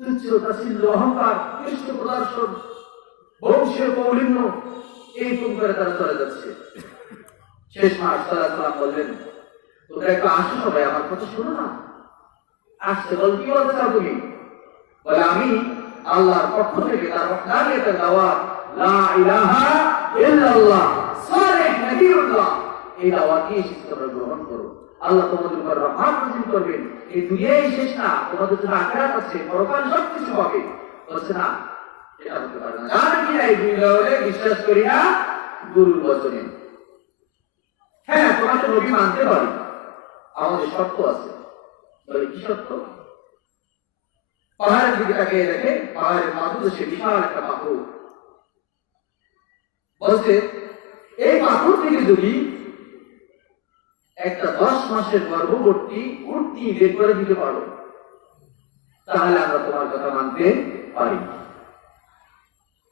তুচ্ছ তাচ্ছিল্য, অহংকার, কৃষ্ণ প্রদর্শন, বংশীয় কৌলিন্য, এইরকম করে তারা চলে যাচ্ছে। শেষ মাস সাল্লাল্লাহু বললেন, তোমরা একটু আসো সবাই, আমার কথা শোনো না। আসছে বল, কি বলতে চাও তুমি? বলে, আমি আল্লাহর পক্ষ থেকে তার ওয়াহদানিয়তের দাওয়াত, লা ইলাহা ইল্লাল্লাহ সালেহ নবিয়ুল্লাহ, এই দাওয়াত দিয়ে এসেছি, তোমরা গ্রহণ করো। আল্লাহ তোমাদের উপর রহমত নাযিল করবেন। এই দুনিয়াই শেষ না, তোমাদের জন্য আখিরাত আছে, পরকাল সবকিছু হবে। বলছে না, এটা হতে পারে না। জানি কি না এই দুনিয়াতে বিশ্বাস করি না গুরুর বচনে। হ্যাঁ, তোমাকে নবী মানতে পারি, আমাদের শর্ত আছে। বলে, কি শর্ত? পাহাড়ের দিকে তাকিয়ে দেখে, পাহাড়ের পাদদেশে বিশাল একটা পাথর। বলছে, এই পাথর থেকে যদি একটা 10 মাসের গর্ভবতী উটনি বের করে দিতে পারো, তাহলে আমরা তোমার কথা মানতে পারি।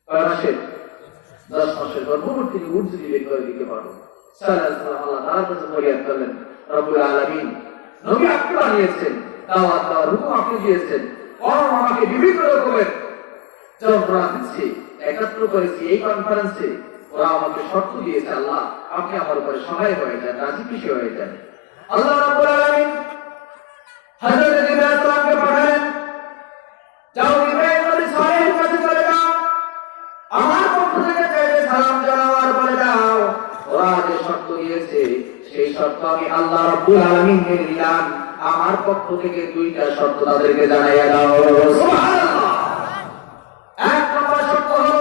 10 মাসের গর্ভবতী উট যদি বের করে দিতে পারো। সাল্লাল্লাহু আল্লাহ তাআলার কাছে ফরিয়াদ করলেন, রব্বুল আলামিন, নবী আপনি বানিয়েছেন, দাওয়াত দেওয়ার হুকুম আপনি দিয়েছেন, আমাকে বিভিন্ন রকমের যন্ত্রণা দিচ্ছে, একত্র করেছি এই কনফারেন্সে, ওরা আমাকে শর্ত দিয়েছে, আল্লাহ আপনি আমার উপরে সহায় হয়ে যান, রাজি খুশি হয়ে যান। আল্লাহ রাব্বুল আলামিন হযরত জিবরাইল আলাইহিস সালামকে পাঠালেন, যাও ইব্রাহিম আলাইহিস সালামের কাছে চলে যাও, আমার পক্ষ থেকে তাদের সালাম জানাও আর বলে দাও, ওরা যে শর্ত দিয়েছে সেই শর্ত আমি আল্লাহ রাব্বুল আলামিন মেনে নিলাম। আমার পক্ষ থেকে 2টা শর্ত তাদেরকে জানাইয়া দাও। সুবহানাল্লাহ। এক নম্বর শর্ত হলো,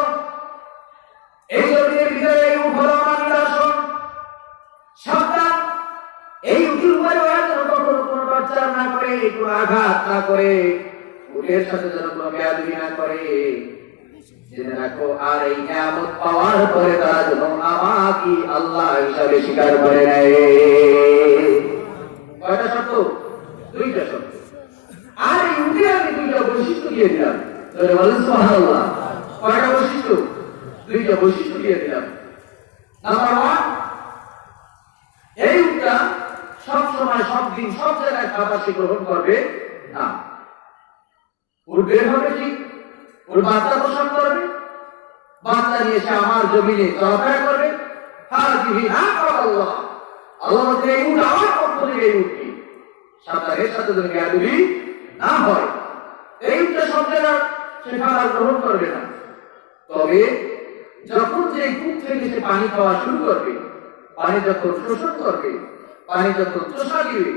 এই জমির ভিতরে এই উট হলো আমার নিদর্শন, সাবধান, এই উটের উপরে ওরা যেন কখনো কোনো টর্চার না করে, কোনো আঘাত না করে, উটের সাথে যেন কোনো বেয়াদবি না করে, জেনে রাখো। আর এই নিয়ামত পাওয়ার পরে তারা যেন আমাকে আল্লাহ হিসাবে স্বীকার করে নেয়। কয়টা শর্ত? 2টা শর্ত। আর এই উটে আমি 2টা বৈশিষ্ট্য দিয়ে দিলাম। বলেন সুবহানাল্লাহ। কয়টা বৈশিষ্ট্য? 2টা বৈশিষ্ট্য দিয়ে দিলাম। নাম্বার 1, এই উটটা সব সময়, সব দিন, সব জায়গায় খাবার সে গ্রহণ করবে না। উট বের হবে ঠিক, ওর বাচ্চা প্রসব করবে, বাচ্চা নিয়ে সে আমার জমিনে চলাফেরা করবে। আল্লাহ বলতে, এই উট আমার পক্ষ থেকে, এই উটটি সাপ্তাহের সাথে যেন বেয়াদবি না হয়। এই উটটা সব জায়গায় সে খাবার গ্রহণ করবে না। তবে যখন যে কূপ থেকে সে পানি খাওয়া শুরু করবে, পানি যখন শোষণ করবে, পানি যখন চোষা দিবে,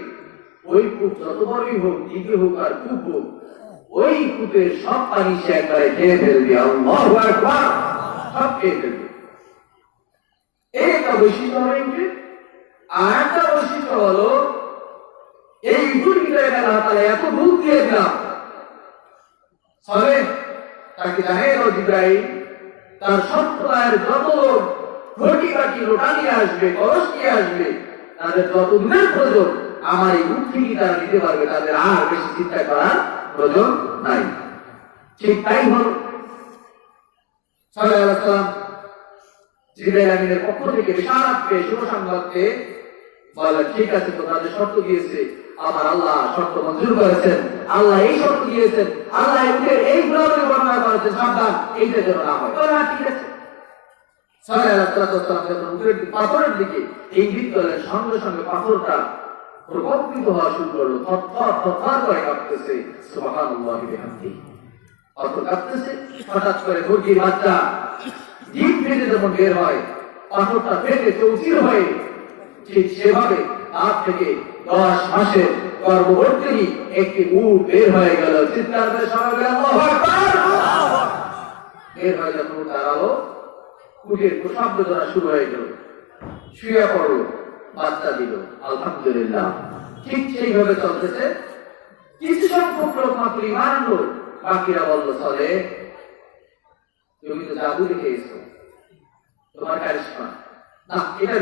ওই কূপ যত বড়ই হোক, দিকে হোক আর কূপ হোক, ওই কূপের সব পানি সে একবারে খেয়ে ফেলবে। আল্লাহু আকবার। সব খেয়ে ফেলবে। এই একটা বৈশিষ্ট্য হবে উটের। আর একটা বৈশিষ্ট্য হলো, এই উটের ভিতরে আল্লাহ তাআলা এত দুধ দিয়ে দিলাম, চলে তাকে জানাইল জিবরাইল, তার সম্প্রদায়ের যত ঘটি বাটি লোটা নিয়ে আসবে, কলস নিয়ে আসবে, তাদের যত দুধের প্রয়োজন আমার এই উট থেকে তারা নিতে পারবে, তাদের আর বেশি চিন্তা করার প্রয়োজন নাই। ঠিক তাই হল। সাল্লাল্লাহু আলাইহি ওয়াসাল্লাম জিবরাইল আমিনের পক্ষ থেকে বিশারাত পেয়ে, শুভ সংবাদ পেয়ে বললেন, ঠিক আছে, তোমরা যে শর্ত দিয়েছে, আমার আল্লাহ শর্ত মঞ্জুর করেছেন, আল্লাহ এই শর্ত দিয়েছেন, আল্লাহ এদের এই গুণাবলী বর্ণনা করেছেন, সাবধান, এইটা যেন না হয়। ঠিক আছে। সাল্লাল্লাহু আলাইহি ওয়াসাল্লাম যখন উটের পাথরের দিকে ইঙ্গিত করলেন, সঙ্গে সঙ্গে পাথরটা প্রকম্পিত হওয়া শুরু করলো, থরথর করে কাঁপতেছে। সুবহানাল্লাহি বিহামদিহি। পাথর কাঁপতেছে। হঠাৎ করে মুরগির বাচ্চা ডিম ফেটে যেমন বের হয়, পাথরটা ফেটে চৌচির হয়ে ঠিক সেভাবে তার থেকে 10 মাসের গর্ভবতী একটি উট বের হয়ে গেল। চিৎকার করে সবাই বলে আল্লাহু আকবার। বের হয়ে যখন দাঁড়ালো, উটের প্রসব বেদনা শুরু হয়ে গেল, শুয়ে পড়লো, বাচ্চা দিল। আলহামদুলিল্লাহ। ঠিক সেইভাবে চলতেছে। কিছু সংখ্যক লোক মাত্র ঈমান আনলো, বাকিরা বলল, চলে তুমি তো জাদু দেখে এসো, তোমার কারিশমা না, এটা